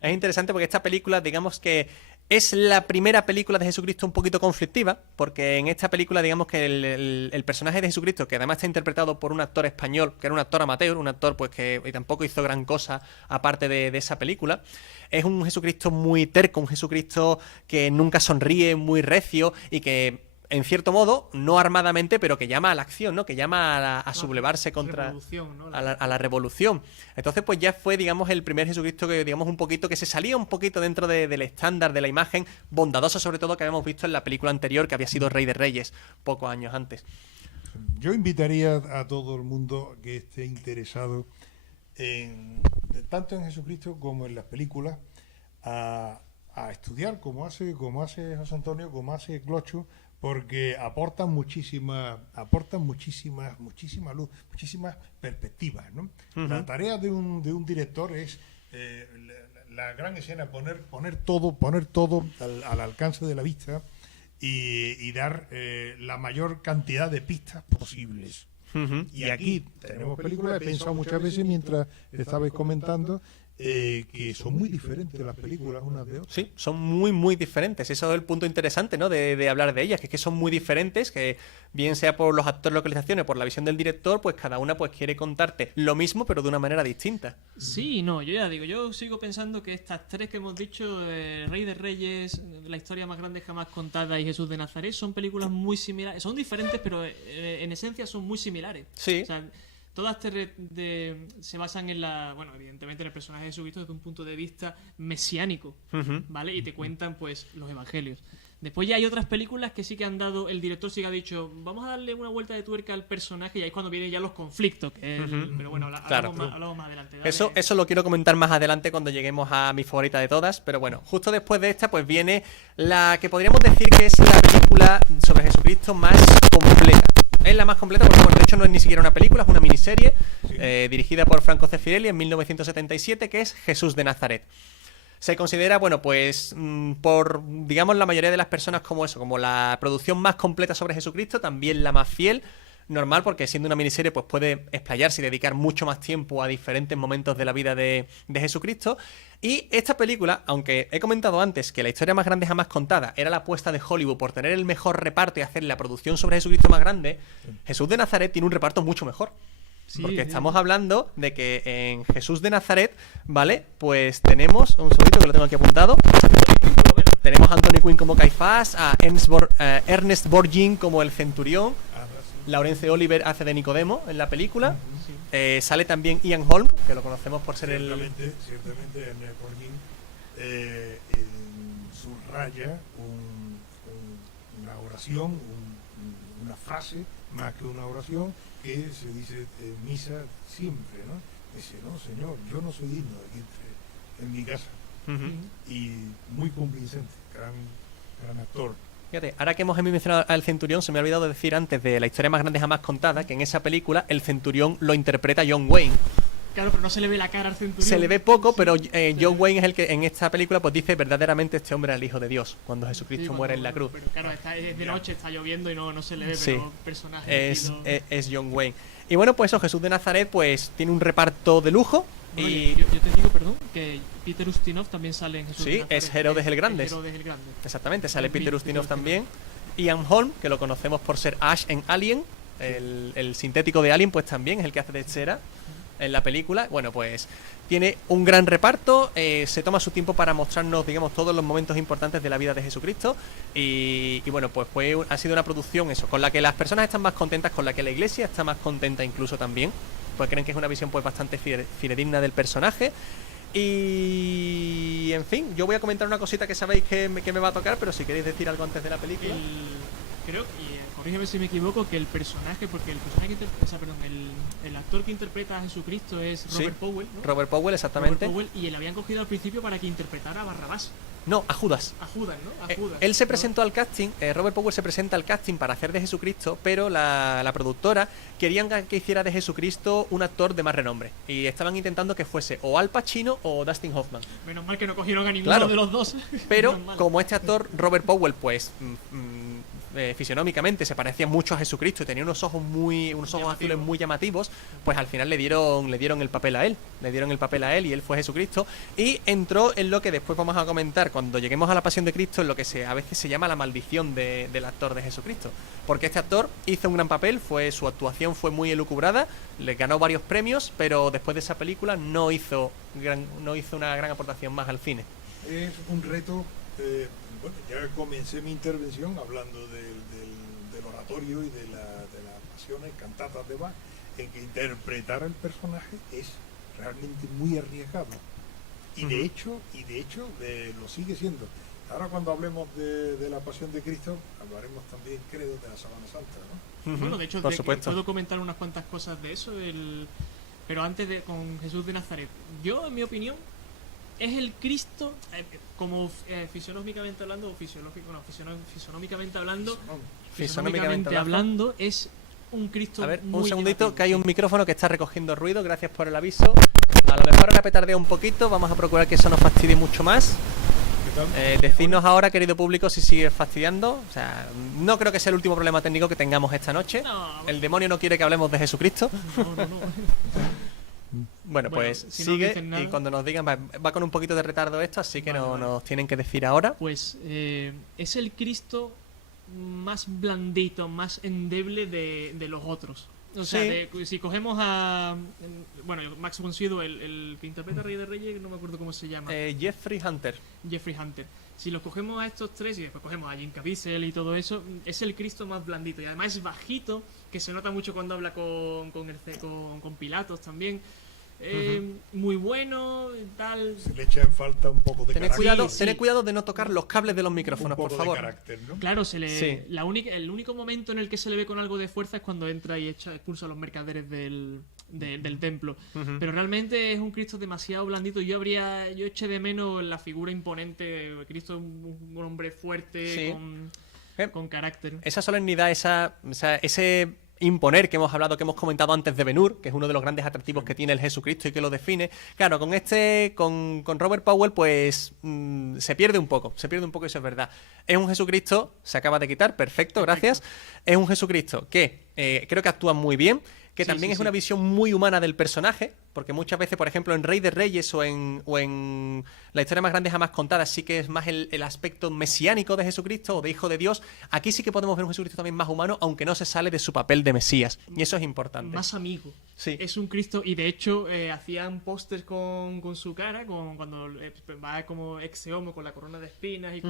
Es interesante porque esta película, digamos que es la primera película de Jesucristo un poquito conflictiva, porque en esta película, digamos que el personaje de Jesucristo, que además está interpretado por un actor español, que era un actor amateur, un actor pues que tampoco hizo gran cosa aparte de esa película, es un Jesucristo muy terco, un Jesucristo que nunca sonríe, muy recio y que, en cierto modo, no armadamente, pero que llama a la acción, ¿no? Que llama a sublevarse contra ¿no? a la revolución. Entonces, pues ya fue, digamos, el primer Jesucristo que, digamos, un poquito, que se salía un poquito dentro del estándar de la imagen bondadosa, sobre todo, que habíamos visto en la película anterior, que había sido Rey de Reyes, pocos años antes. Yo invitaría a todo el mundo que esté interesado tanto en Jesucristo como en las películas a estudiar como hace José Antonio, como hace Clocho, porque aportan muchísima luz, muchísimas perspectivas, ¿no? La tarea de un director es la gran escena, poner todo al alcance de la vista y dar la mayor cantidad de pistas posibles. Y aquí tenemos películas, he pensado muchas veces mientras estabais comentando, que son muy diferentes las películas unas de otras. Sí, son muy, muy diferentes. Eso es el punto interesante, ¿no? De hablar de ellas, que es que son muy diferentes, que bien sea por los actores, localizaciones, por la visión del director, pues cada una pues quiere contarte lo mismo, pero de una manera distinta. Sí, no, yo ya digo, yo sigo pensando que estas tres que hemos dicho, Rey de Reyes, La historia más grande jamás contada y Jesús de Nazaret, son películas muy similares. Son diferentes, pero en esencia son muy similares. Sí. O sea, todas se basan en bueno, evidentemente en el personaje de Jesucristo desde un punto de vista mesiánico, Ujú. ¿vale? Y te cuentan, pues, los evangelios. Después ya hay otras películas que sí que han dado, el director sí que ha dicho, vamos a darle una vuelta de tuerca al personaje y ahí es cuando vienen ya los conflictos. Pero bueno, Claro. hablamos más adelante. Dale. Eso lo quiero comentar más adelante cuando lleguemos a mi favorita de todas, pero bueno, justo después de esta pues viene la que podríamos decir que es la película sobre Jesucristo más completa. Es la más completa porque, bueno, de hecho no es ni siquiera una película, es una miniserie dirigida por Franco Zeffirelli en 1977, que es Jesús de Nazaret. Se considera, bueno, pues por, digamos, la mayoría de las personas como eso, como la producción más completa sobre Jesucristo, también la más fiel. Normal, porque siendo una miniserie pues puede explayarse y dedicar mucho más tiempo a diferentes momentos de la vida de Jesucristo. Y esta película, aunque he comentado antes que la historia más grande jamás contada era la apuesta de Hollywood por tener el mejor reparto y hacer la producción sobre Jesucristo más grande, Jesús de Nazaret tiene un reparto mucho mejor. Sí, Porque sí. estamos hablando de que en Jesús de Nazaret, ¿vale? Pues tenemos, un segundito que lo tengo aquí apuntado. Tenemos a Anthony Quinn como Caifás, a Ernest Borgnine como el centurión, Laurence Olivier hace de Nicodemo en la película. Sale también Ian Holm, que lo conocemos por ser Ciertamente Ernest Borgnine subraya una oración, una frase, más que una oración, que se dice en misa siempre, ¿no? Dice, no, Señor, yo no soy digno de que entre en mi casa. Ujú. Y muy convincente, gran actor. Fíjate, ahora que hemos mencionado al centurión, se me ha olvidado decir antes de la historia más grande jamás contada, que en esa película el centurión lo interpreta John Wayne. Claro, pero no se le ve la cara al centurión. Se le ve poco, pero John Wayne es el que en esta película pues dice verdaderamente este hombre era el Hijo de Dios, cuando Jesucristo Sí, muere en la cruz. Pero claro, es de noche, está lloviendo y no se le ve, Sí. pero personaje Es John Wayne. Y bueno, pues eso, Jesús de Nazaret pues tiene un reparto de lujo. Bueno, Y yo te digo, perdón, que Peter Ustinov también sale en Jesús Sí, de Nazaret. es Herodes el Grande. Herodes el Grande. exactamente, sale Peter Peter Ustinov Ustinov. también. Ian Holm, que lo conocemos por ser Ash en Alien, el sintético de Alien, pues también es el que hace de Cera en la película. Bueno, pues tiene un gran reparto, se toma su tiempo para mostrarnos, digamos, todos los momentos importantes de la vida de Jesucristo. Y bueno, pues ha sido una producción eso, con la que las personas están más contentas, con la que la iglesia está más contenta incluso también, pues creen que es una visión pues bastante fidedigna del personaje. Y en fin, yo voy a comentar una cosita que sabéis que me va a tocar, pero si queréis decir algo antes de la película. Creo, y corrígeme si me equivoco, que el personaje, porque el personaje el actor que interpreta a Jesucristo es Robert Powell, ¿no? Robert Powell, exactamente. Robert Powell, y le habían cogido al principio para que interpretara a Barrabás. No, a Judas. A Judas, ¿no? A Judas. Él se ¿no? presentó al casting, Robert Powell se presenta al casting para hacer de Jesucristo, pero la productora querían que hiciera de Jesucristo un actor de más renombre. Y estaban intentando que fuese o Al Pacino o Dustin Hoffman. Menos mal que no cogieron a ninguno Claro. de los dos. Pero Menos mal. como este actor, Robert Powell, pues fisionómicamente se parecía mucho a Jesucristo y tenía unos ojos azules muy llamativos, pues al final le dieron el papel a él. Le dieron el papel a él y él fue Jesucristo. Y entró en lo que después vamos a comentar cuando lleguemos a la Pasión de Cristo, en lo que a veces se llama la maldición del actor de Jesucristo. Porque este actor hizo un gran papel, su actuación fue muy elucubrada, le ganó varios premios, pero después de esa película no hizo una gran aportación más al cine. Es un reto. Bueno, ya comencé mi intervención hablando del oratorio y de las pasiones, cantatas de Bach, en que interpretar al personaje es realmente muy arriesgado. Y de hecho lo sigue siendo. Ahora cuando hablemos de la Pasión de Cristo, hablaremos también, creo, de la Sábana Santa, ¿no? Bueno, de hecho, Por supuesto. puedo comentar unas cuantas cosas de eso, pero antes con Jesús de Nazaret. Yo, en mi opinión, es el Cristo, como fisionómicamente hablando, fisonómicamente hablando, es un Cristo. A ver, muy un segundito, llamativo. que hay un micrófono que está recogiendo ruido, gracias por el aviso. A lo mejor ahora petardea un poquito, vamos a procurar que eso no fastidie mucho más. ¿Qué tal? Decidnos ahora, querido público, si sigue fastidiando. O sea, no creo que sea el último problema técnico que tengamos esta noche. No, El demonio no quiere que hablemos de Jesucristo. no. Bueno, pues si no sigue dicen nada, y cuando nos digan, va con un poquito de retardo esto, así que Vale, no vale. nos tienen que decir ahora. pues es el Cristo más blandito, más endeble de los otros. O sea, Sí. si cogemos a... Bueno, Max von Sydow, el que interpreta a Rey de Reyes, no me acuerdo cómo se llama. Jeffrey Hunter. Jeffrey Hunter. Si los cogemos a estos tres y después cogemos a Jim Caviezel y todo eso, es el Cristo más blandito. Y además es bajito, que se nota mucho cuando habla con Pilatos también. Muy bueno, tal. Se le echa en falta un poco de Tened carácter. cuidado, sí. tened cuidado de no tocar los cables de los micrófonos, un por poco favor. de carácter, ¿no? Claro, Sí. el único momento en el que se le ve con algo de fuerza es cuando entra y expulsa a los mercaderes del templo. Ujú. Pero realmente es un Cristo demasiado blandito. Yo eché de menos la figura imponente. Cristo es un hombre fuerte, Sí. Eh, con carácter. Esa solemnidad, ese imponer que hemos hablado, que hemos comentado antes de Ben-Hur, que es uno de los grandes atractivos que tiene el Jesucristo y que lo define. Claro, con Robert Powell, pues se pierde un poco, y eso es verdad. Es un Jesucristo, se acaba de quitar, perfecto, gracias. Es un Jesucristo que creo que actúa muy bien, que Sí, también sí, es una sí. visión muy humana del personaje, porque muchas veces, por ejemplo, en Rey de Reyes o en La historia más grande jamás contada, sí que es más el aspecto mesiánico de Jesucristo o de Hijo de Dios. Aquí sí que podemos ver un Jesucristo también más humano, aunque no se sale de su papel de Mesías. Y eso es importante. Más amigo. Sí. Es un Cristo, y de hecho hacían pósters con su cara, cuando va como ex homo con la corona de espinas y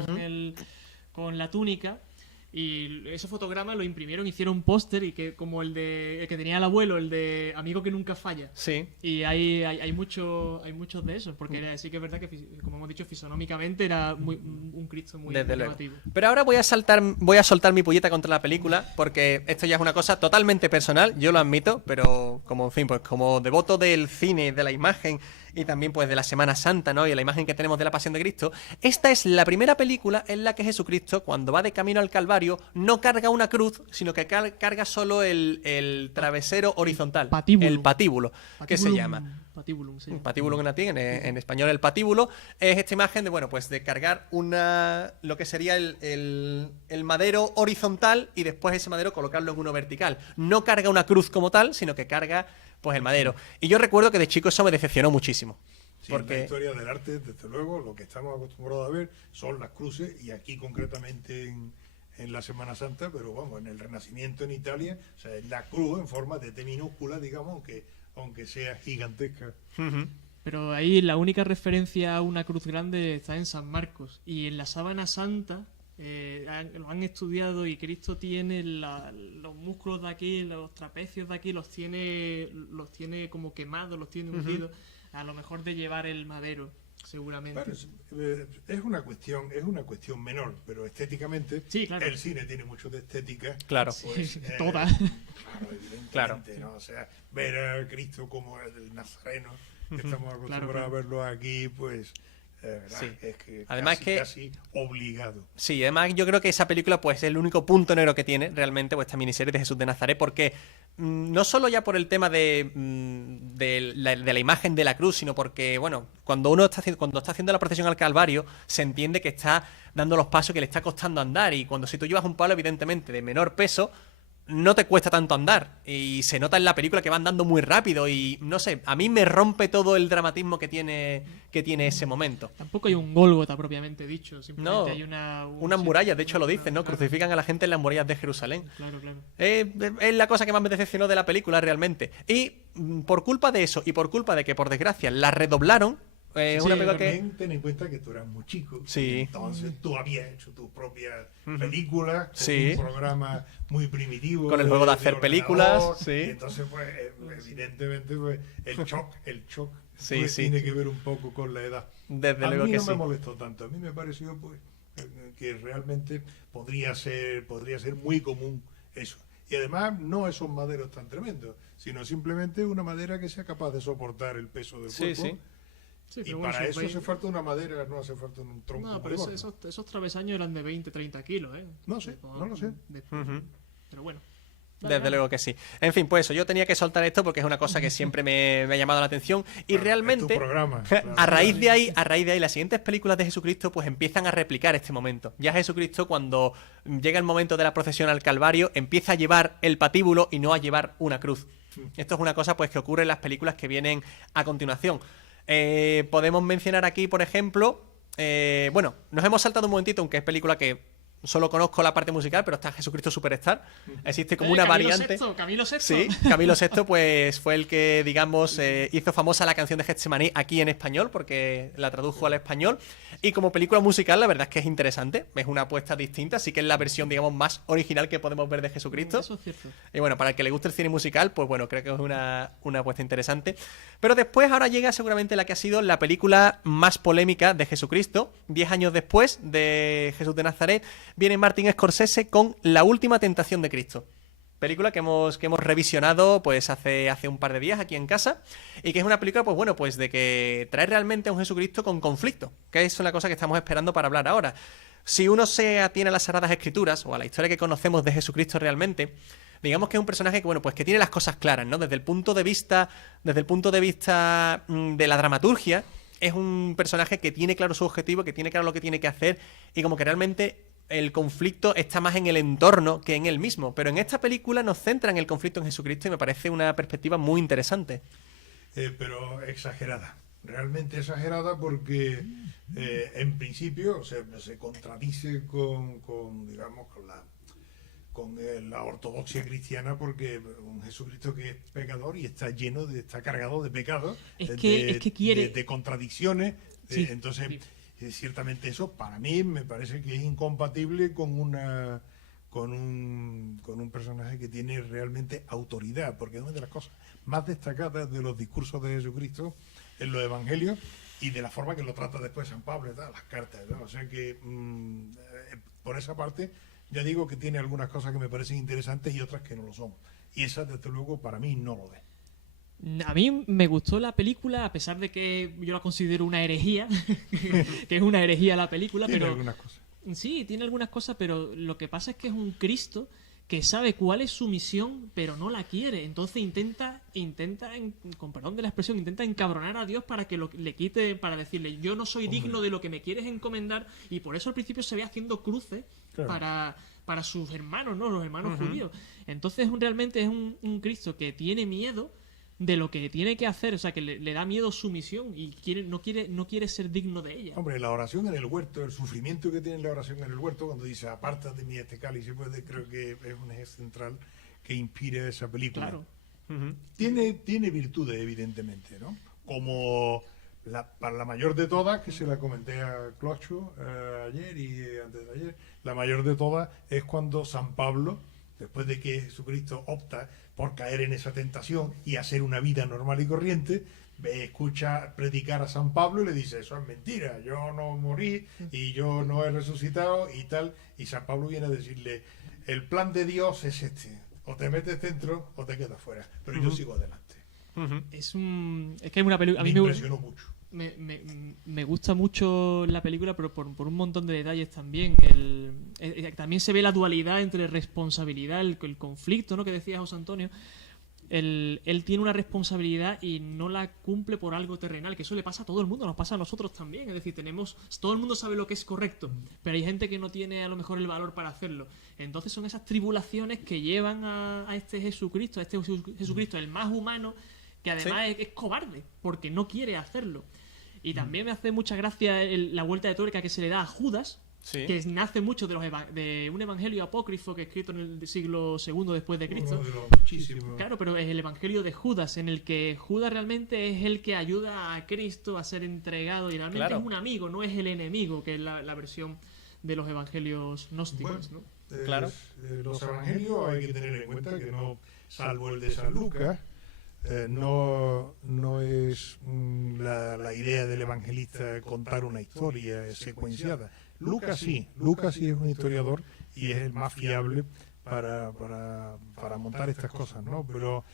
con la túnica. Y ese fotograma lo imprimieron, hicieron un póster y que como el que tenía el abuelo, el de Amigo que nunca falla. Sí. Y hay muchos de esos, porque sí que es verdad que, como hemos dicho, fisonómicamente era un Cristo muy Desde luego. llamativo. Pero ahora voy a soltar mi pulleta contra la película, porque esto ya es una cosa totalmente personal, yo lo admito, pero como, en fin, pues como devoto del cine, de la imagen y también pues de la Semana Santa, ¿no? Y la imagen que tenemos de la Pasión de Cristo, esta es la primera película en la que Jesucristo, cuando va de camino al Calvario, no carga una cruz, sino que carga solo el travesero horizontal, Patíbulo. el patíbulo, que se llama. Patibulum, sí. Patíbulo en latín, en español el patíbulo, es esta imagen de, bueno, pues de cargar lo que sería el madero horizontal y después ese madero colocarlo en uno vertical. No carga una cruz como tal, sino que carga pues el madero. Y yo recuerdo que de chico eso me decepcionó muchísimo. Sí, en la Porque historia del arte, desde luego, lo que estamos acostumbrados a ver son las cruces, y aquí concretamente en la Semana Santa, pero vamos, en el Renacimiento en Italia, o sea, es la cruz en forma de T minúscula, digamos, aunque sea gigantesca. Pero ahí la única referencia a una cruz grande está en San Marcos. Y en la Sábana Santa lo han estudiado, y Cristo tiene los músculos de aquí, los trapecios de aquí, los tiene como quemados, los tiene hundidos. A lo mejor de llevar el madero, seguramente. Bueno, es una cuestión menor, pero estéticamente Sí, claro. el cine tiene mucho de estética. Claro. Sí, toda. Claro, evidentemente, Claro. ¿no? O sea, ver a Cristo como el Nazareno, que estamos acostumbrados claro. a verlo aquí, pues Sí. es que Además casi obligado. Sí, además yo creo que esa película pues es el único punto negro que tiene realmente pues, esta miniserie de Jesús de Nazaret, porque no solo ya por el tema de la imagen de la cruz, sino porque, bueno, cuando está haciendo la procesión al Calvario, se entiende que está dando los pasos que le está costando andar, y si tú llevas un palo evidentemente de menor peso, no te cuesta tanto andar, y se nota en la película que va andando muy rápido, y no sé, a mí me rompe todo el dramatismo que tiene ese momento. Tampoco hay un Gólgota propiamente dicho, simplemente No, hay unas murallas, de hecho lo dicen, ¿no? Claro, Crucifican a la gente en las murallas de Jerusalén. claro. Es la cosa que más me decepcionó de la película realmente. Y por culpa de eso, y por culpa de que por desgracia la redoblaron, es una película que... También ten en cuenta que tú eras muy chico. Sí. Entonces tú habías hecho tus propias películas, con Sí. un programa muy primitivo. Con el juego de hacer ordenador, películas, sí. y entonces, pues, evidentemente, pues, el shock Sí, pues, sí. tiene que ver un poco con la edad. Desde A luego mí que no sí. me molestó tanto. A mí me pareció, pues, que realmente podría ser muy común eso. Y además, no esos maderos tan tremendos, sino simplemente una madera que sea capaz de soportar el peso del Sí, cuerpo. sí. Sí, Y pero bueno, para eso veis- hace falta una madera, no hace falta un tronco. No, muy pero gordo. esos travesaños eran de 20-30 kilos, ¿eh? No sé, no lo sé. Ujú. Pero bueno. Desde luego que sí. En fin, pues eso, yo tenía que soltar esto porque es una cosa que siempre me ha llamado la atención. Y Claro, realmente, es tu programa, claro. a raíz de ahí, las siguientes películas de Jesucristo pues empiezan a replicar este momento. Ya Jesucristo, cuando llega el momento de la procesión al Calvario, empieza a llevar el patíbulo y no a llevar una cruz. Esto es una cosa pues que ocurre en las películas que vienen a continuación. Podemos mencionar aquí, por ejemplo, bueno, nos hemos saltado un momentito, aunque es película que solo conozco la parte musical, pero está Jesucristo Superstar. Existe como una variante. Camilo VI. Sí, Camilo VI pues fue el que, digamos, hizo famosa la canción de Getsemaní aquí en español, porque la tradujo al español. Y como película musical, la verdad es que es interesante. Es una apuesta distinta, así que es la versión, digamos, más original que podemos ver de Jesucristo. Eso es cierto. Y bueno, para el que le guste el cine musical, pues bueno, creo que es una apuesta interesante. Pero después, ahora llega seguramente la que ha sido la película más polémica de Jesucristo. 10 años después de Jesús de Nazaret, viene Martin Scorsese con La última tentación de Cristo. Película que hemos revisionado pues hace un par de días aquí en casa, y que es una película, pues bueno, pues de que trae realmente a un Jesucristo con conflicto, que es una cosa que estamos esperando para hablar ahora. Si uno se atiene a las Sagradas Escrituras o a la historia que conocemos de Jesucristo realmente, digamos que es un personaje que, bueno, pues que tiene las cosas claras, ¿no? Desde el punto de vista de la dramaturgia, es un personaje que tiene claro su objetivo, que tiene claro lo que tiene que hacer, y como que realmente el conflicto está más en el entorno que en él mismo. Pero en esta película nos centra en el conflicto en Jesucristo y me parece una perspectiva muy interesante. Pero exagerada, realmente exagerada, porque en principio se contradice digamos, con la ortodoxia cristiana, porque un Jesucristo que es pecador y está cargado de pecados, Es que quiere... de contradicciones. Sí, Entonces, sí. Ciertamente eso para mí me parece que es incompatible con un personaje que tiene realmente autoridad, porque es una de las cosas más destacadas de los discursos de Jesucristo en los evangelios y de la forma que lo trata después San Pablo, las cartas, ¿no? O sea que por esa parte ya digo que tiene algunas cosas que me parecen interesantes y otras que no lo son, y esa desde luego para mí no lo es. A mí me gustó la película, a pesar de que yo la considero una herejía, que es una herejía la película, Tiene pero algunas cosas. sí, tiene algunas cosas, pero lo que pasa es que es un Cristo que sabe cuál es su misión, pero no la quiere. Entonces intenta, con perdón de la expresión, intenta encabronar a Dios para que le quite, para decirle, yo no soy digno de lo que me quieres encomendar, y por eso al principio se ve haciendo cruces Claro. para sus hermanos, ¿no? Los hermanos judíos. Entonces realmente es un Cristo que tiene miedo de lo que tiene que hacer, o sea, que le da miedo su misión y no quiere ser digno de ella. Hombre, la oración en el huerto, el sufrimiento que tiene la oración en el huerto, cuando dice aparta de mí este cáliz, creo que es un eje central que inspira esa película. Claro. Tiene virtudes, evidentemente, ¿no? Como para la mayor de todas, que se la comenté a Clocho ayer y antes de ayer, la mayor de todas es cuando San Pablo, después de que Jesucristo opta por caer en esa tentación y hacer una vida normal y corriente, escucha predicar a San Pablo y le dice, eso es mentira, yo no morí y yo no he resucitado y tal, y San Pablo viene a decirle, el plan de Dios es este, o te metes dentro o te quedas fuera, pero yo sigo adelante. Es que es una película... A mí me impresionó mucho. Me gusta mucho la película, pero por un montón de detalles también. También se ve la dualidad entre responsabilidad, el conflicto, ¿no? Que decía José Antonio. Él tiene una responsabilidad y no la cumple por algo terrenal, que eso le pasa a todo el mundo, nos pasa a nosotros también. Es decir, todo el mundo sabe lo que es correcto, pero hay gente que no tiene a lo mejor el valor para hacerlo. Entonces son esas tribulaciones que llevan a este Jesucristo, Jesucristo, el más humano, que además es cobarde, porque no quiere hacerlo. Y también me hace mucha gracia la vuelta de tuerca que se le da a Judas, que nace mucho de un evangelio apócrifo que es escrito en el siglo II después de Cristo. Uno de los muchísimos. Claro, pero es el evangelio de Judas, en el que Judas realmente es el que ayuda a Cristo a ser entregado y realmente es un amigo, no es el enemigo, que es la versión de los evangelios gnósticos, Bueno, ¿no? Claro. Los evangelios hay que tener en cuenta que no, salvo el de San Lucas, no es la idea del evangelista contar una historia secuenciada. Lucas sí es un historiador y es el más fiable para montar estas cosas, ¿no? Pero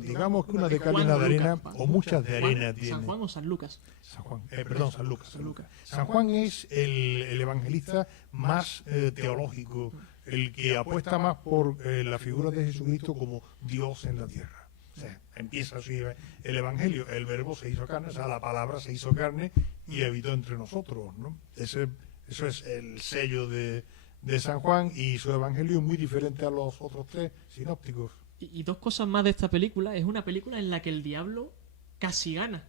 digamos que una de cal y una de arena, o muchas de arena tiene. ¿San Juan o San Lucas? San Juan, perdón, San Lucas. San Juan es el evangelista más teológico, el que apuesta más por la figura de Jesucristo como Dios en la tierra. O sea, empieza así el evangelio, el verbo se hizo carne, o sea, la palabra se hizo carne y habitó entre nosotros, ¿no? Eso es el sello de San Juan, y su evangelio es muy diferente a los otros tres sinópticos. Y dos cosas más de esta película. Es una película en la que el diablo casi gana.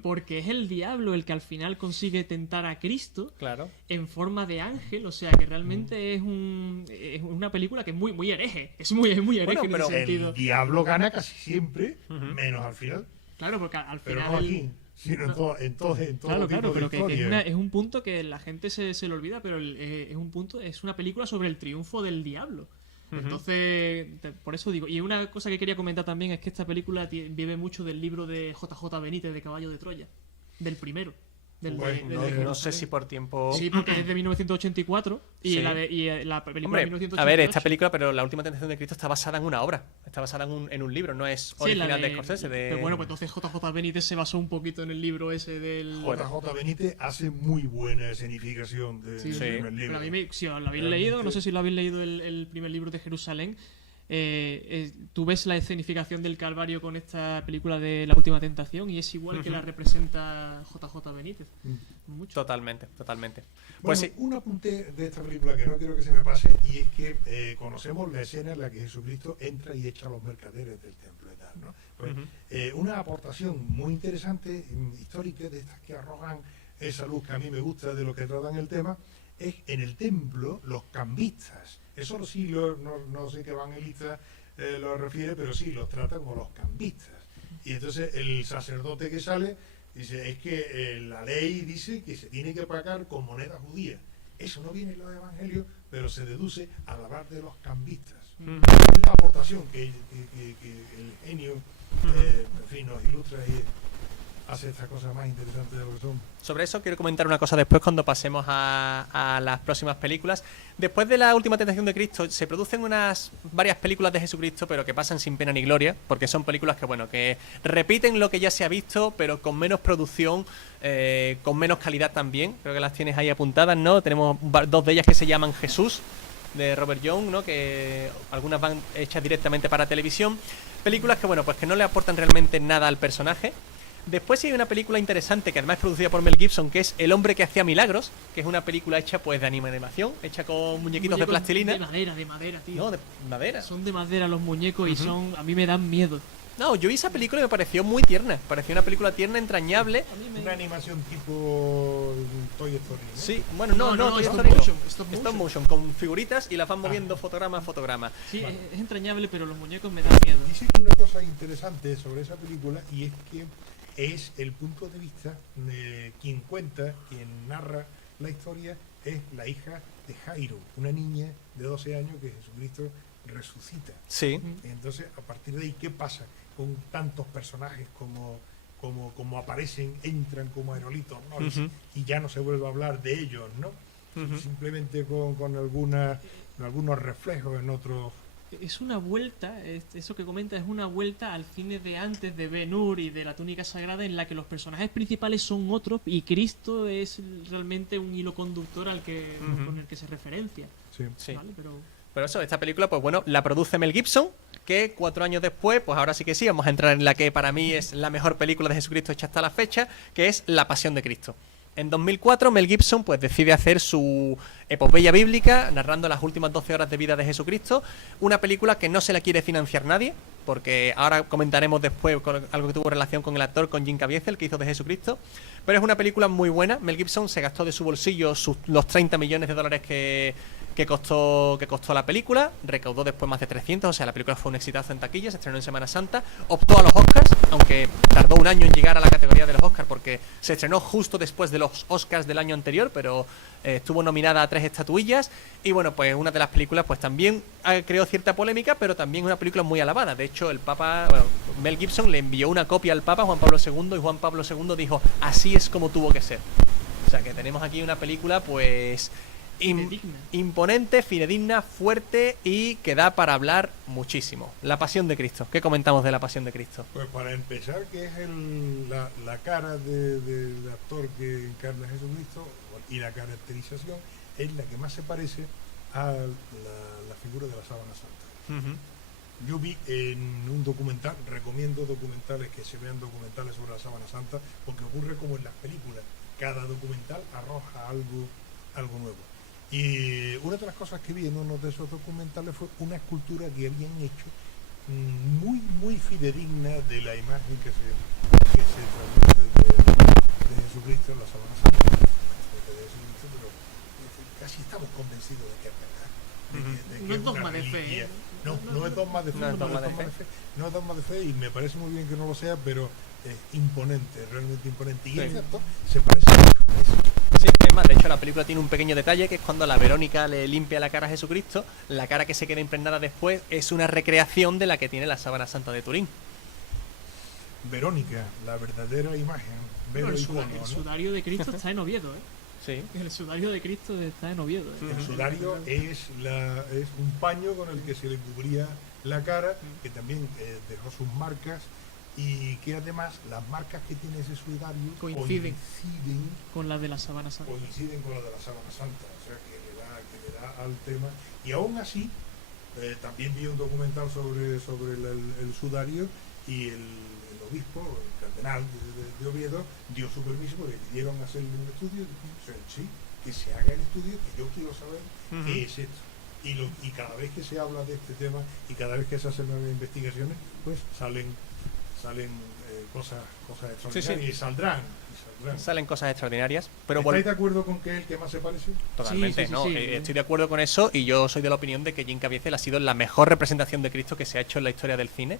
Porque es el diablo el que al final consigue tentar a Cristo Claro. en forma de ángel. O sea que realmente es una película que es muy, muy hereje. Es muy hereje Bueno, en pero ese sentido. El diablo gana casi siempre, menos al final. Claro, porque al Pero final... no aquí, sino en todo Claro, tipo de pero que historia. es un punto que la gente se le olvida, pero es una película sobre el triunfo del diablo. Entonces, por eso digo, y una cosa que quería comentar también es que esta película vive mucho del libro de JJ Benítez de Caballo de Troya, del primero. No sé si por tiempo... Sí, porque es de 1984 y, Sí. la película Hombre, de 1988. a ver, esta película, pero La Última Tentación de Cristo está basada en una obra. Está basada en un libro, no es Sí, original de Scorsese. Pero bueno, pues entonces JJ Benítez se basó un poquito en el libro ese del... JJ Benítez hace muy buena escenificación del Sí, primer pero libro. a mí, si lo habéis Realmente- leído, no sé si lo habéis leído el primer libro de Jerusalén, tú ves la escenificación del Calvario con esta película de La Última Tentación y es igual que la representa JJ Benítez. Mucho. Totalmente. Bueno, Pues sí. un apunte de esta película que no quiero que se me pase, y es que conocemos la escena en la que Jesucristo entra y echa a los mercaderes del templo y tal, ¿no? Pues, una aportación muy interesante, histórica, de estas que arrojan esa luz que a mí me gusta de lo que tratan el tema, es en el templo los cambistas. Eso sí, no sé qué evangelista lo refiere, pero sí, los trata como los cambistas. Y entonces el sacerdote que sale dice, es que la ley dice que se tiene que pagar con moneda judía. Eso no viene en los evangelios, pero se deduce al hablar de los cambistas. Es la aportación que el genio, en fin, nos ilustra y hace estas cosas más interesantes de lo que son. Sobre eso quiero comentar una cosa después cuando pasemos a las próximas películas. Después de La Última Tentación de Cristo se producen varias películas de Jesucristo, pero que pasan sin pena ni gloria, porque son películas que repiten lo que ya se ha visto, pero con menos producción, con menos calidad también. Creo que las tienes ahí apuntadas, ¿no? Tenemos dos de ellas que se llaman Jesús, de Robert Young, ¿no? Que algunas van hechas directamente para televisión. Películas pues que no le aportan realmente nada al personaje. Después sí hay una película interesante que además es producida por Mel Gibson, que es El hombre que hacía milagros, que es una película hecha pues de animación, hecha con muñequitos de plastilina. De madera, tío. No, de madera. Son de madera los muñecos y a mí me dan miedo. No, yo vi esa película y me pareció muy tierna. Pareció una película tierna, entrañable. Una animación tipo Toy Story, ¿no? Sí, bueno, no, No, Toy stop Story no. motion, stop Stop motion. motion, con figuritas y las van moviendo fotograma a fotograma. Sí, Vale. es entrañable, pero los muñecos me dan miedo. Dice que hay una cosa interesante sobre esa película, y es que es el punto de vista de quien cuenta, quien narra la historia, es la hija de Jairo, una niña de 12 años que Jesucristo resucita. Sí. Entonces, a partir de ahí, ¿qué pasa con tantos personajes como aparecen, entran como aerolitos, ¿no? Y ya no se vuelve a hablar de ellos, ¿no? Simplemente con algunos reflejos en otros. Es una vuelta, eso que comenta es una vuelta al cine de antes de Ben-Hur y de la túnica sagrada, en la que los personajes principales son otros y Cristo es realmente un hilo conductor con el que se referencia. Sí. ¿Vale? Pero eso, esta película, pues bueno, la produce Mel Gibson, que 4 años después, pues ahora sí que sí, vamos a entrar en la que para mí es la mejor película de Jesucristo hecha hasta la fecha, que es La Pasión de Cristo. En 2004, Mel Gibson pues decide hacer su epopeya bíblica, narrando las últimas 12 horas de vida de Jesucristo, una película que no se la quiere financiar nadie, porque ahora comentaremos después algo que tuvo relación con el actor, con Jim Caviezel, que hizo de Jesucristo, pero es una película muy buena. Mel Gibson se gastó de su bolsillo los 30 millones de dólares que costó la película, recaudó después más de 300, o sea, la película fue un exitazo en taquilla, se estrenó en Semana Santa, optó a los Oscars, aunque tardó un año en llegar a la categoría de los Oscars porque se estrenó justo después de los Oscars del año anterior, pero estuvo nominada a 3 estatuillas y bueno, pues una de las películas pues también creó cierta polémica, pero también una película muy alabada. De hecho, el Papa, Mel Gibson le envió una copia al Papa Juan Pablo II y Juan Pablo II dijo, así es como tuvo que ser. O sea que tenemos aquí una película pues imponente, fidedigna, fuerte y que da para hablar muchísimo. La Pasión de Cristo. ¿Qué comentamos de La Pasión de Cristo? Pues para empezar, que es la cara del actor que encarna a Jesucristo, y la caracterización es la que más se parece a la figura de la sábana santa. Yo vi en un documental, recomiendo documentales, que se vean documentales sobre la sábana santa, porque ocurre como en las películas, cada documental arroja algo nuevo. Y una de las cosas que vi en uno de esos documentales fue una escultura que habían hecho muy fidedigna de la imagen que se traduce de Jesucristo en la Sábana Santa. De Jesucristo, pero casi estamos convencidos de que es verdad. De No que es dogma una de fe, reliquia. ¿eh? No es dogma de fe, No es dogma de fe. no es dogma de fe, y me parece muy bien que no lo sea, pero es imponente, realmente imponente. Y Sí. es cierto, se parece mucho a eso. Sí, es más, de hecho la película tiene un pequeño detalle que es cuando la Verónica le limpia la cara a Jesucristo, la cara que se queda impregnada después es una recreación de la que tiene la Sábana Santa de Turín. Verónica, la verdadera imagen, Bueno, vero el, icono, el ¿no? sudario de Cristo está en Oviedo, ¿eh? Sí. El sudario de Cristo está en Oviedo, ¿eh? El sudario es un paño con el que se le cubría la cara, que también dejó sus marcas, y que además las marcas que tiene ese sudario Coinciden. Con la de la Sábana Santa. coinciden con las de la Sábana Santa, o sea que le da al tema. Y aún así, también vi un documental sobre el sudario, y el obispo, el cardenal de Oviedo, dio su permiso porque pidieron hacerle un estudio, y dijo, o sea, sí, que se haga el estudio, que yo quiero saber qué es esto. Y cada vez que se habla de este tema y cada vez que se hacen nuevas investigaciones, pues salen cosas extraordinarias, Sí. y saldrán. Salen cosas extraordinarias, pero ¿Estáis de acuerdo con que es el que más se parece? totalmente, Sí, sí, ¿no? sí. Estoy de acuerdo con eso y yo soy de la opinión de que Jim Caviezel ha sido la mejor representación de Cristo que se ha hecho en la historia del cine.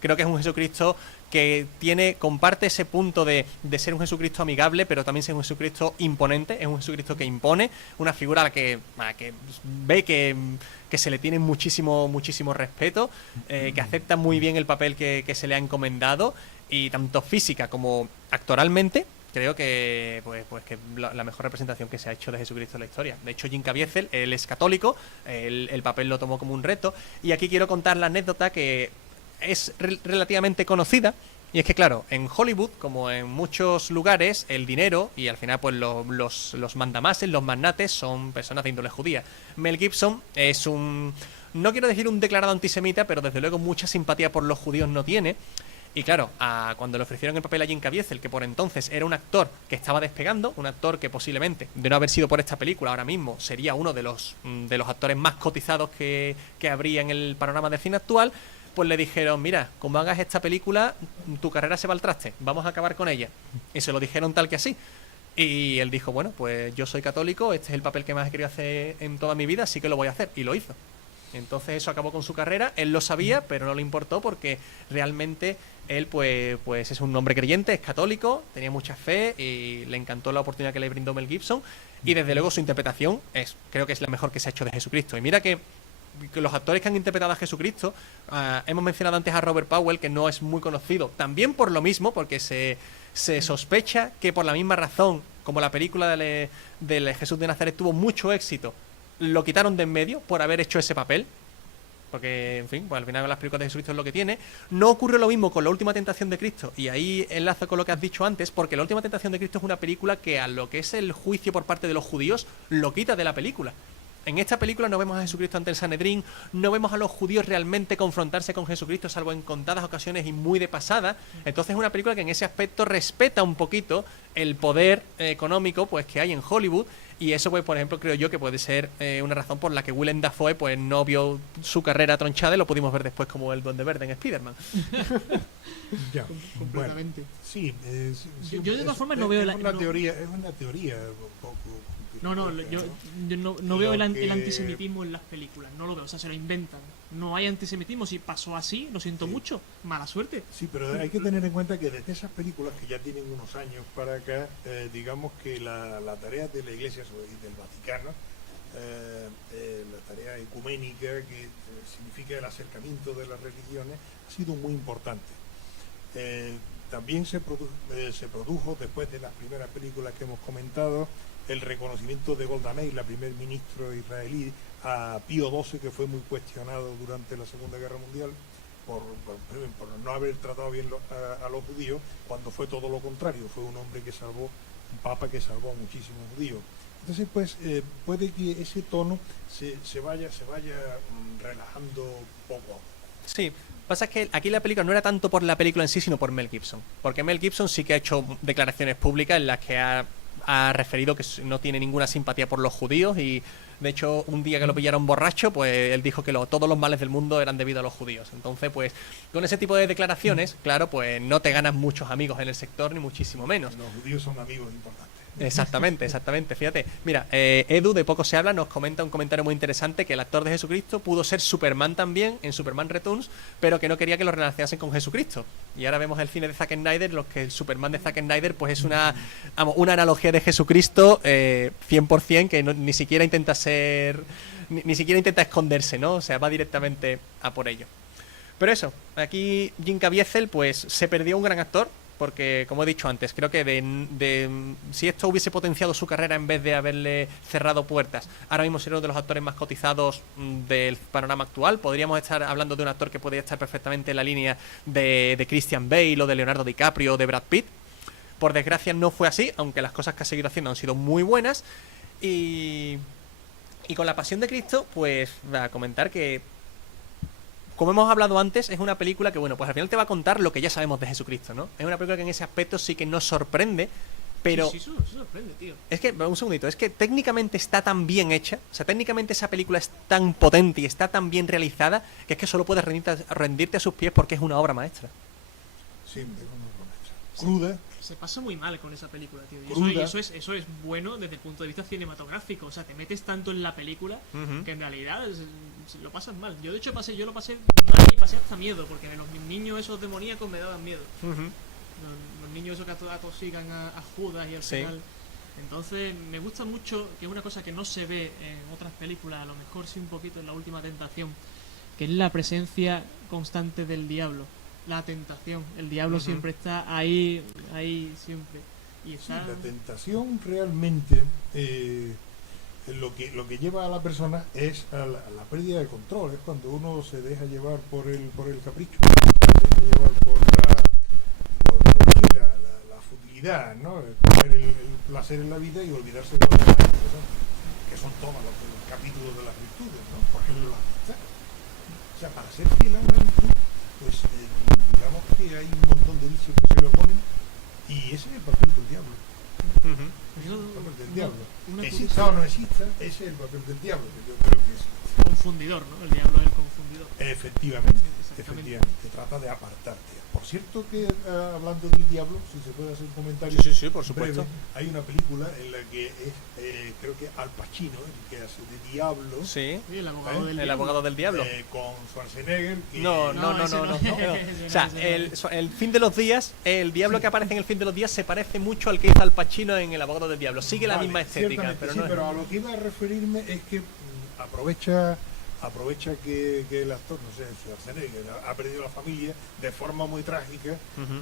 Creo que es un Jesucristo que comparte ese punto de ser un Jesucristo amigable, pero también ser un Jesucristo imponente. Es un Jesucristo que impone, una figura a la que ve que se le tiene muchísimo respeto, que acepta muy bien el papel que se le ha encomendado, y tanto física como actoralmente creo que que la mejor representación que se ha hecho de Jesucristo en la historia. De hecho, Jim Caviezel, él es católico, el papel lo tomó como un reto, y aquí quiero contar la anécdota que es relativamente conocida, y es que claro, en Hollywood, como en muchos lugares, el dinero y al final pues los mandamases, los magnates son personas de índole judía. Mel Gibson es no quiero decir un declarado antisemita, pero desde luego mucha simpatía por los judíos no tiene. Y claro, cuando le ofrecieron el papel a Jim Caviezel, que por entonces era un actor que estaba despegando, un actor que posiblemente, de no haber sido por esta película, ahora mismo sería uno de los actores más cotizados que habría en el panorama del cine actual, pues le dijeron, mira, como hagas esta película, tu carrera se va al traste, vamos a acabar con ella. Y se lo dijeron tal que así. Y él dijo, bueno, pues yo soy católico, este es el papel que más he querido hacer en toda mi vida, así que lo voy a hacer. Y lo hizo. Entonces eso acabó con su carrera, él lo sabía, pero no le importó porque realmente él pues es un hombre creyente, es católico, tenía mucha fe y le encantó la oportunidad que le brindó Mel Gibson, y desde luego su interpretación creo que es la mejor que se ha hecho de Jesucristo. Y mira que los actores que han interpretado a Jesucristo, hemos mencionado antes a Robert Powell, que no es muy conocido, también por lo mismo, porque se sospecha que por la misma razón, como la película de Jesús de Nazaret tuvo mucho éxito, lo quitaron de en medio por haber hecho ese papel, porque, en fin, pues al final las películas de Jesucristo es lo que tiene. No ocurre lo mismo con La Última Tentación de Cristo, y ahí enlazo con lo que has dicho antes, porque La Última Tentación de Cristo es una película que a lo que es el juicio por parte de los judíos lo quita de la película. En esta película no vemos a Jesucristo ante el Sanedrín, no vemos a los judíos realmente confrontarse con Jesucristo, salvo en contadas ocasiones y muy de pasada. Entonces es una película que en ese aspecto respeta un poquito el poder económico pues que hay en Hollywood, y eso pues por ejemplo creo yo que puede ser una razón por la que Willem Dafoe pues no vio su carrera tronchada, y lo pudimos ver después como el Duende Verde en Spider-Man. Ya, Completamente. bueno, sí, Yo de todas formas no veo es una teoría un poco No, complicada, yo no Lo veo el que- antisemitismo en las películas, no lo veo, o sea, se lo inventan. No hay antisemitismo, si pasó así, lo siento Sí. mucho, mala suerte. Sí, pero hay que tener en cuenta que desde esas películas que ya tienen unos años para acá, digamos que la tarea de la Iglesia y del Vaticano, la tarea ecuménica, que significa el acercamiento de las religiones, ha sido muy importante. También se produjo, después de las primeras películas que hemos comentado, el reconocimiento de Golda Meir, la primer ministro israelí, a Pío XII, que fue muy cuestionado durante la Segunda Guerra Mundial por no haber tratado bien a los judíos, cuando fue todo lo contrario, fue un hombre que salvó, un papa que salvó a muchísimos judíos. Entonces, pues, puede que ese tono se vaya relajando poco a poco. Sí, pasa es que aquí la película no era tanto por la película en sí, sino por Mel Gibson. Porque Mel Gibson sí que ha hecho declaraciones públicas en las que ha referido que no tiene ninguna simpatía por los judíos, y De hecho, un día que lo pillaron borracho, pues él dijo que todos los males del mundo eran debido a los judíos. Entonces, pues, con ese tipo de declaraciones, claro, pues no te ganas muchos amigos en el sector, ni muchísimo menos. Los judíos son amigos importantes. Exactamente, exactamente. Fíjate, mira, Edu, de poco se habla, nos comenta un comentario muy interesante, que el actor de Jesucristo pudo ser Superman también en Superman Returns, pero que no quería que lo relacionasen con Jesucristo. Y ahora vemos el cine de Zack Snyder, los que el Superman de Zack Snyder pues es una analogía de Jesucristo 100%, que ni siquiera intenta ser, ni siquiera intenta esconderse, ¿no? O sea, va directamente a por ello. Pero eso, aquí Jim Caviezel pues se perdió un gran actor, porque, como he dicho antes, creo que si esto hubiese potenciado su carrera en vez de haberle cerrado puertas, ahora mismo sería uno de los actores más cotizados del panorama actual. Podríamos estar hablando de un actor que podría estar perfectamente en la línea de Christian Bale o de Leonardo DiCaprio o de Brad Pitt. Por desgracia no fue así, aunque las cosas que ha seguido haciendo han sido muy buenas. Y con La Pasión de Cristo, pues va a comentar que, como hemos hablado antes, es una película que, bueno, pues al final te va a contar lo que ya sabemos de Jesucristo, ¿no? Es una película que en ese aspecto sí que nos sorprende, pero... Sí, sorprende, tío. Es que, un segundito, es que técnicamente está tan bien hecha, o sea, técnicamente esa película es tan potente y está tan bien realizada, que es que solo puedes rendirte a sus pies porque es una obra maestra. Sí, es una obra maestra. Cruda. Se pasa muy mal con esa película, tío. Y Cruda. eso es bueno desde el punto de vista cinematográfico. O sea, te metes tanto en la película que en realidad lo pasas mal. Yo, de hecho, yo lo pasé mal y pasé hasta miedo, porque los niños esos demoníacos me daban miedo. Los niños esos que atosigan a Judas y al final. Entonces, me gusta mucho, que es una cosa que no se ve en otras películas, a lo mejor sí un poquito en La Última Tentación, que es la presencia constante del diablo. La tentación, el diablo siempre está ahí siempre. Y está... Sí, la tentación realmente lo que lleva a la persona es a la pérdida de control. Es cuando uno se deja llevar por el capricho, se deja llevar por la futilidad, ¿no? Coger el placer en la vida y olvidarse de los demás interesantes, que son todos los capítulos de las virtudes, ¿no? Por ejemplo, la amistad. O sea, para ser fiel a una virtud, pues digamos que hay un montón de vicios que se le oponen, y ese es el papel del diablo. Ese es el papel del diablo. Exista o no exista, ese es el papel del diablo, que yo creo que es confundidor, ¿no? El diablo es el confundidor. efectivamente, Exactamente. trata de apartarte. Por cierto que hablando del diablo, si se puede hacer un comentario Sí, por supuesto. breve, hay una película en la que es creo que Al Pacino, el que hace de diablo, Sí, Sí, el abogado del el diablo. abogado del diablo. con Schwarzenegger, que No. ese no. O sea, el fin de los días, el diablo que aparece en el fin de los días se parece mucho al que hizo Al Pacino en El abogado del diablo. Sigue la vale, misma estética, ciertamente, pero sí, no es... pero a lo que iba a referirme es que aprovecha que el actor, no sé, Schwarzenegger, ha perdido la familia de forma muy trágica,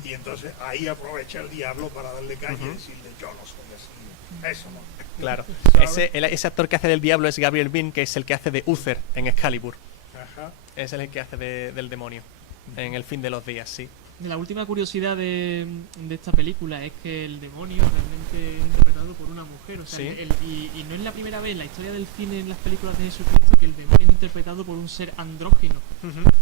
y entonces ahí aprovecha el diablo para darle caña y decirle: yo no soy así, eso no. Claro. ¿Sabes? Ese actor que hace del diablo es Gabriel Byrne, que es el que hace de Uther en Excalibur. Ajá. Es el que hace del demonio en El fin de los días, sí. La última curiosidad de esta película es que el demonio realmente es interpretado por una mujer. O sea, Sí. y no es la primera vez en la historia del cine, en las películas de Jesucristo, que el demonio es interpretado por un ser andrógino.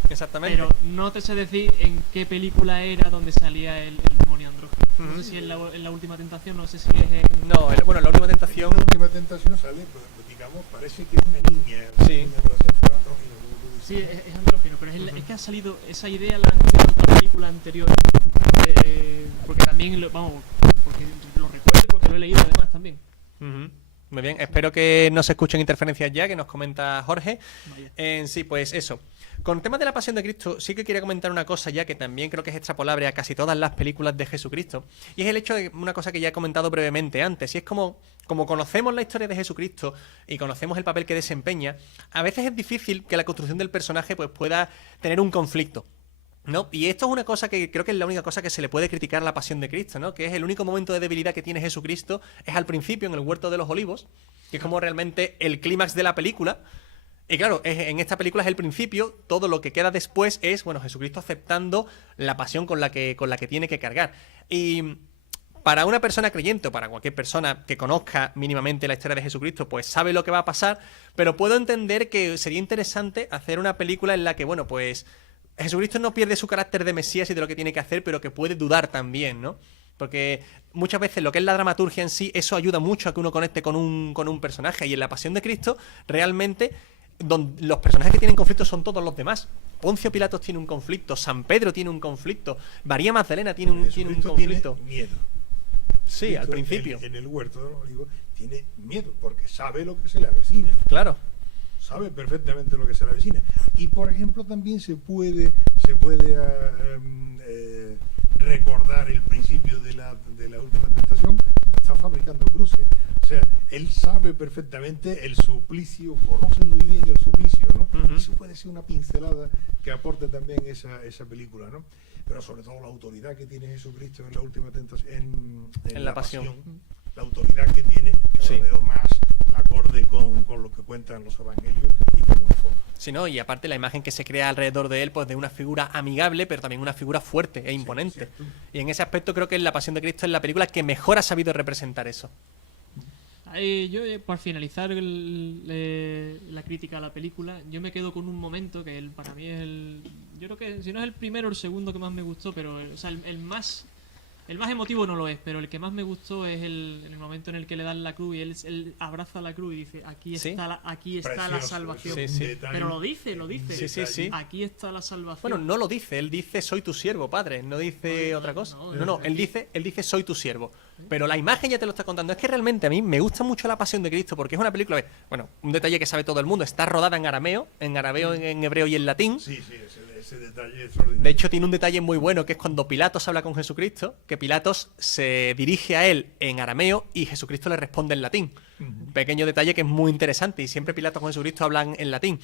Exactamente. Pero no te sé decir en qué película era donde salía el demonio andrógino. No sé si en la Última Tentación, no sé si es en... No, bueno, la última tentación... La última tentación sale, pues, digamos, parece que es una niña, Sí. niña adolescente, pero andrógino, como tú dices. Sí, es andrógino, pero es que ha salido esa idea, la han cogido en otra película anterior. Porque también, porque lo recuerdo, porque lo he leído además también. Muy bien, espero que no se escuchen interferencias ya, que nos comenta Jorge. Vaya. Sí, pues eso. Con el tema de la Pasión de Cristo, sí que quería comentar una cosa ya que también creo que es extrapolable a casi todas las películas de Jesucristo. Y es el hecho de una cosa que ya he comentado brevemente antes. Y es como conocemos la historia de Jesucristo y conocemos el papel que desempeña, a veces es difícil que la construcción del personaje pues pueda tener un conflicto, ¿no? Y esto es una cosa que creo que es la única cosa que se le puede criticar a la Pasión de Cristo, ¿no? Que es el único momento de debilidad que tiene Jesucristo, es al principio en el Huerto de los Olivos, que es como realmente el clímax de la película. Y claro, en esta película es el principio, todo lo que queda después es, bueno, Jesucristo aceptando la pasión con la que tiene que cargar. Y para una persona creyente o para cualquier persona que conozca mínimamente la historia de Jesucristo, pues sabe lo que va a pasar, pero puedo entender que sería interesante hacer una película en la que, bueno, pues Jesucristo no pierde su carácter de Mesías y de lo que tiene que hacer, pero que puede dudar también, ¿no? Porque muchas veces lo que es la dramaturgia en sí, eso ayuda mucho a que uno conecte con un personaje. Y en La Pasión de Cristo, realmente, los personajes que tienen conflicto son todos los demás. Poncio Pilatos tiene un conflicto, San Pedro tiene un conflicto, María Magdalena tiene un conflicto. Tiene miedo. Sí, al Jesucristo principio. En el huerto de los olivos tiene miedo porque sabe lo que se le avecina. Claro. Sabe perfectamente lo que se le avecina. Y por ejemplo también se puede recordar el principio de la última tentación. Está fabricando cruces. O sea, él sabe perfectamente el suplicio, conoce muy bien el suplicio, ¿no? Eso puede ser una pincelada que aporte también esa película, ¿no? Pero sobre todo la autoridad que tiene Jesucristo en la última tentación, en la pasión. La autoridad que tiene, que lo veo más acorde con lo que cuentan los evangelios y como una forma. Sí, ¿no? Y aparte la imagen que se crea alrededor de él, pues de una figura amigable, pero también una figura fuerte e imponente. Sí, y en ese aspecto creo que La Pasión de Cristo es la película que mejor ha sabido representar eso. Yo, por finalizar la crítica a la película, yo me quedo con un momento que para mí es yo creo que si no es el primero o el segundo que más me gustó, pero o sea, el más emotivo no lo es, pero el que más me gustó es el momento en el que le dan la cruz y él abraza la cruz y dice, aquí está la salvación. Sí, sí. Pero lo dice. Sí. Aquí está la salvación. Bueno, no lo dice, él dice soy tu siervo, padre, no dice otra cosa. No, él dice soy tu siervo. Pero la imagen ya te lo está contando. Es que realmente a mí me gusta mucho La Pasión de Cristo porque es una película que, bueno, un detalle que sabe todo el mundo, está rodada en arameo, en hebreo y en latín. Sí, ese detalle es extraordinario. De hecho, tiene un detalle muy bueno que es cuando Pilatos habla con Jesucristo, que Pilatos se dirige a él en arameo y Jesucristo le responde en latín. Pequeño detalle que es muy interesante y siempre Pilatos con Jesucristo hablan en latín.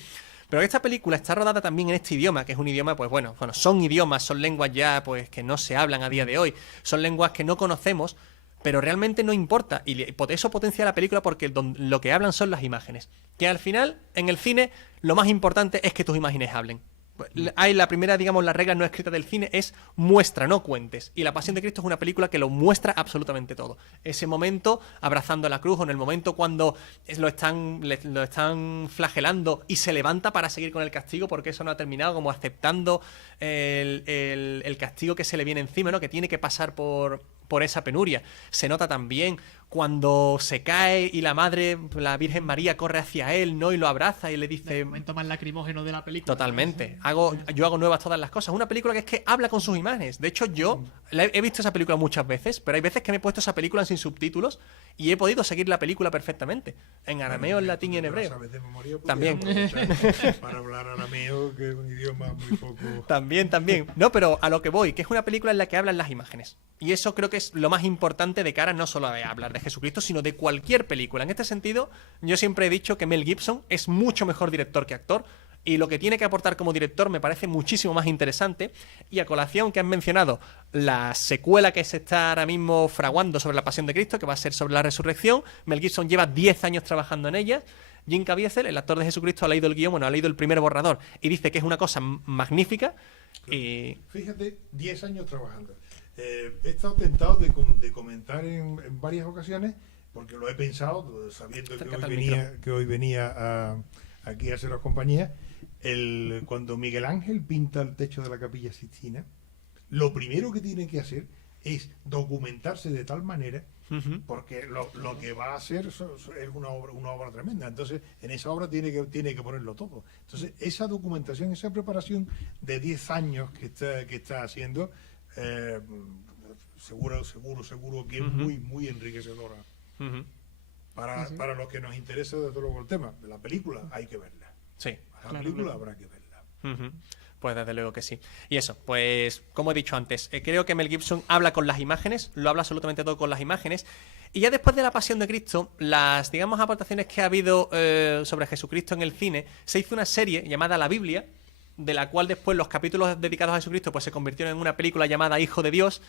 Pero esta película está rodada también en este idioma, que es un idioma, pues bueno, son idiomas, son lenguas ya pues que no se hablan a día de hoy, son lenguas que no conocemos, pero realmente no importa. Y eso potencia la película porque lo que hablan son las imágenes. Que al final, en el cine, lo más importante es que tus imágenes hablen. Hay la primera, digamos, la regla no escrita del cine es muestra, no cuentes. Y La Pasión de Cristo es una película que lo muestra absolutamente todo. Ese momento abrazando la cruz, o en el momento cuando lo están flagelando y se levanta para seguir con el castigo porque eso no ha terminado, como aceptando el castigo que se le viene encima, ¿no? Que tiene que pasar por esa penuria. Se nota también cuando se cae y la madre, la Virgen María, corre hacia él, ¿no? Y lo abraza y le dice... El momento más lacrimógeno de la película. Totalmente. Yo hago nuevas todas las cosas. Una película que es que habla con sus imágenes. De hecho, yo he visto esa película muchas veces, pero hay veces que me he puesto esa película sin subtítulos y he podido seguir la película perfectamente. En arameo, en latín y en hebreo. ¿Sabes de memoria? También. Para hablar arameo, que es un idioma muy poco... También. No, pero a lo que voy, que es una película en la que hablan las imágenes. Y eso creo que es lo más importante de cara no solo a hablar de Jesucristo, sino de cualquier película. En este sentido, yo siempre he dicho que Mel Gibson es mucho mejor director que actor, y lo que tiene que aportar como director me parece muchísimo más interesante. Y a colación que han mencionado la secuela que se está ahora mismo fraguando sobre La Pasión de Cristo, que va a ser sobre la resurrección, Mel Gibson lleva 10 años trabajando en ella. Jim Caviezel, el actor de Jesucristo, ha leído el guión, ha leído el primer borrador y dice que es una cosa magnífica. Y... Fíjate, 10 años trabajando. He estado tentado de comentar en varias ocasiones, porque lo he pensado, sabiendo que hoy venía aquí a haceros compañía. Cuando Miguel Ángel pinta el techo de la Capilla Sixtina, lo primero que tiene que hacer es documentarse de tal manera, porque lo que va a hacer es una obra tremenda. Entonces, en esa obra tiene que ponerlo todo. Entonces, esa documentación, esa preparación de 10 años que está haciendo, seguro que es muy enriquecedora. Para los que nos interesa desde luego el tema. La película hay que verla. Sí. La película habrá que verla. Pues desde luego que sí. Y eso, pues como he dicho antes, creo que Mel Gibson habla con las imágenes, lo habla absolutamente todo con las imágenes. Y ya después de La Pasión de Cristo, las, digamos, aportaciones que ha habido sobre Jesucristo en el cine, se hizo una serie llamada La Biblia, de la cual después los capítulos dedicados a Jesucristo pues se convirtieron en una película llamada Hijo de Dios,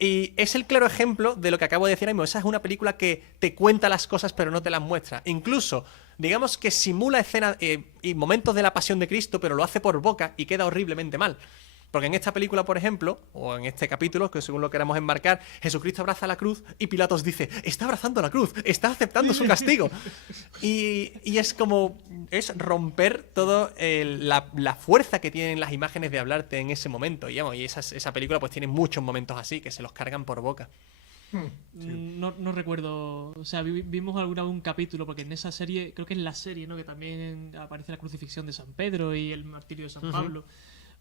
y es el claro ejemplo de lo que acabo de decir ahora mismo. Esa es una película que te cuenta las cosas pero no te las muestra, incluso digamos que simula escenas y momentos de la Pasión de Cristo, pero lo hace por boca y queda horriblemente mal. Porque en esta película, por ejemplo, o en este capítulo, que según lo queramos enmarcar, Jesucristo abraza la cruz y Pilatos dice, está abrazando la cruz, está aceptando su castigo. Y es como, es romper toda la fuerza que tienen las imágenes de hablarte en ese momento. Y, vamos, y esa película pues tiene muchos momentos así, que se los cargan por boca. No recuerdo, o sea, vimos alguna vez un capítulo, porque en esa serie, creo que en la serie, ¿no? Que también aparece la crucifixión de San Pedro y el martirio de San Pablo.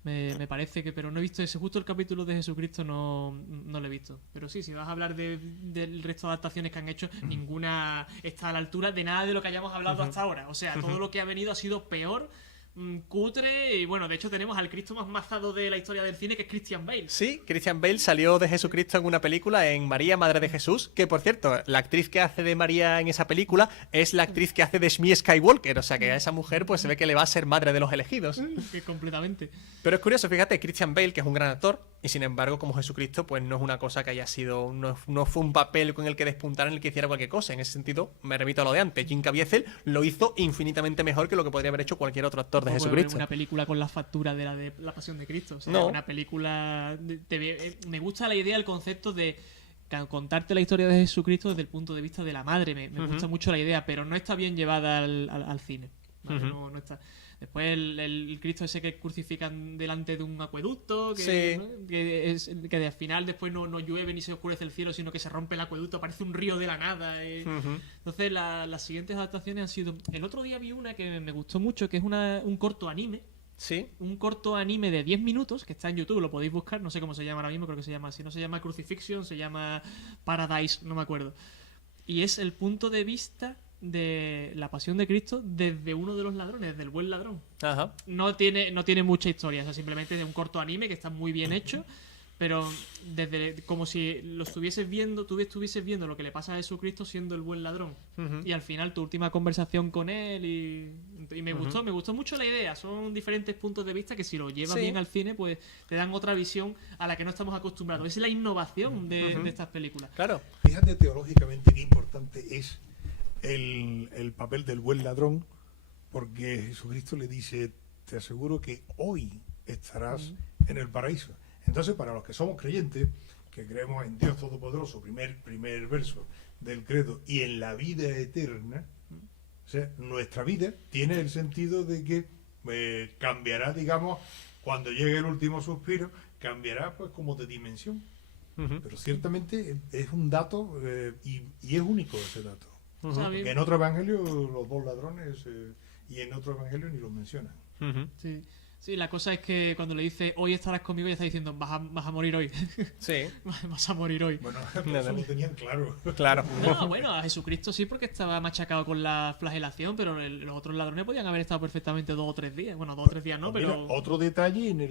Me parece que, pero no he visto ese, justo el capítulo de Jesucristo no lo he visto. Pero sí, si vas a hablar del resto de adaptaciones que han hecho, ninguna está a la altura de nada de lo que hayamos hablado hasta ahora. O sea, todo lo que ha venido ha sido peor, cutre, y bueno, de hecho tenemos al Cristo más mazado de la historia del cine, que es Christian Bale. Sí, Christian Bale salió de Jesucristo en una película, en María, Madre de Jesús, que por cierto, la actriz que hace de María en esa película es la actriz que hace de Shmi Skywalker, o sea que a esa mujer pues se ve que le va a ser madre de los elegidos. Completamente. Pero es curioso, fíjate, Christian Bale, que es un gran actor, y sin embargo, como Jesucristo, pues no es una cosa que haya sido, no fue un papel con el que despuntara, en el que hiciera cualquier cosa. En ese sentido, me remito a lo de antes. Jim Caviezel lo hizo infinitamente mejor que lo que podría haber hecho cualquier otro actor de Jesucristo. Una película con la factura de la Pasión de Cristo. O sea, No. una película... me gusta la idea, el concepto de contarte la historia de Jesucristo desde el punto de vista de la madre. Me gusta mucho la idea, pero no está bien llevada al cine. ¿Vale? No está... Después el Cristo ese que crucifican delante de un acueducto, Sí. ¿no? que al final después no llueve ni se oscurece el cielo, sino que se rompe el acueducto, aparece un río de la nada. Entonces las siguientes adaptaciones han sido... El otro día vi una que me gustó mucho, que es un corto anime. Sí. Un corto anime de 10 minutos que está en YouTube, lo podéis buscar, no sé cómo se llama ahora mismo, creo que se llama así, no se llama Crucifixion, se llama Paradise, no me acuerdo. Y es el punto de vista de la Pasión de Cristo desde uno de los ladrones, del buen ladrón. Ajá. No tiene mucha historia, o sea, simplemente es un corto anime que está muy bien hecho, pero como si lo estuvieses viendo, tú estuvieses viendo lo que le pasa a Jesucristo siendo el buen ladrón. Y al final tu última conversación con él y me gustó mucho la idea. Son diferentes puntos de vista que si lo llevas bien al cine, pues te dan otra visión a la que no estamos acostumbrados. Esa es la innovación de estas películas. Claro. Fíjate teológicamente qué importante es el papel del buen ladrón, porque Jesucristo le dice, te aseguro que hoy estarás en el paraíso. Entonces, para los que somos creyentes, que creemos en Dios Todopoderoso, primer verso del credo, y en la vida eterna, o sea, nuestra vida tiene el sentido de que cambiará, digamos, cuando llegue el último suspiro, cambiará pues como de dimensión. Pero ciertamente es un dato y es único ese dato. O sea, Porque en otro evangelio los dos ladrones y en otro evangelio ni los mencionan. Sí. Sí, la cosa es que cuando le dice hoy estarás conmigo, ya está diciendo vas a morir hoy. Sí. Vas a morir hoy. Bueno, eso lo tenían claro. Claro. No, bueno, a Jesucristo sí, porque estaba machacado con la flagelación, pero los otros ladrones podían haber estado perfectamente 2 o 3 días. Bueno, 2 o 3 días no, Pues pero... mira, otro detalle en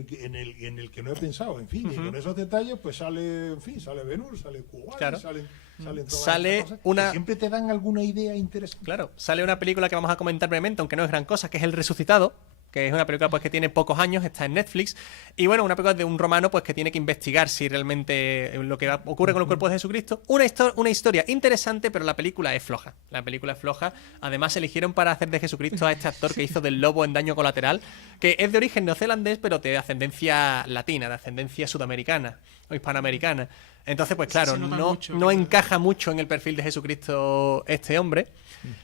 el que no he pensado, en fin, y con esos detalles pues sale Ben-Hur, sale Kuwait, Claro. salen todas Sale estas cosas, una- que siempre te dan alguna idea interesante. Claro, sale una película que vamos a comentar brevemente, aunque no es gran cosa, que es El Resucitado, que es una película pues que tiene pocos años, está en Netflix, y bueno, una película de un romano pues que tiene que investigar si realmente lo que ocurre con el cuerpo de Jesucristo. Una historia interesante, pero la película es floja. La película es floja. Además, eligieron para hacer de Jesucristo a este actor que hizo del lobo en Daño Colateral, que es de origen neozelandés, pero de ascendencia latina, de ascendencia sudamericana o hispanoamericana. Entonces, pues claro, Se nota no mucho. encaja mucho en el perfil de Jesucristo este hombre.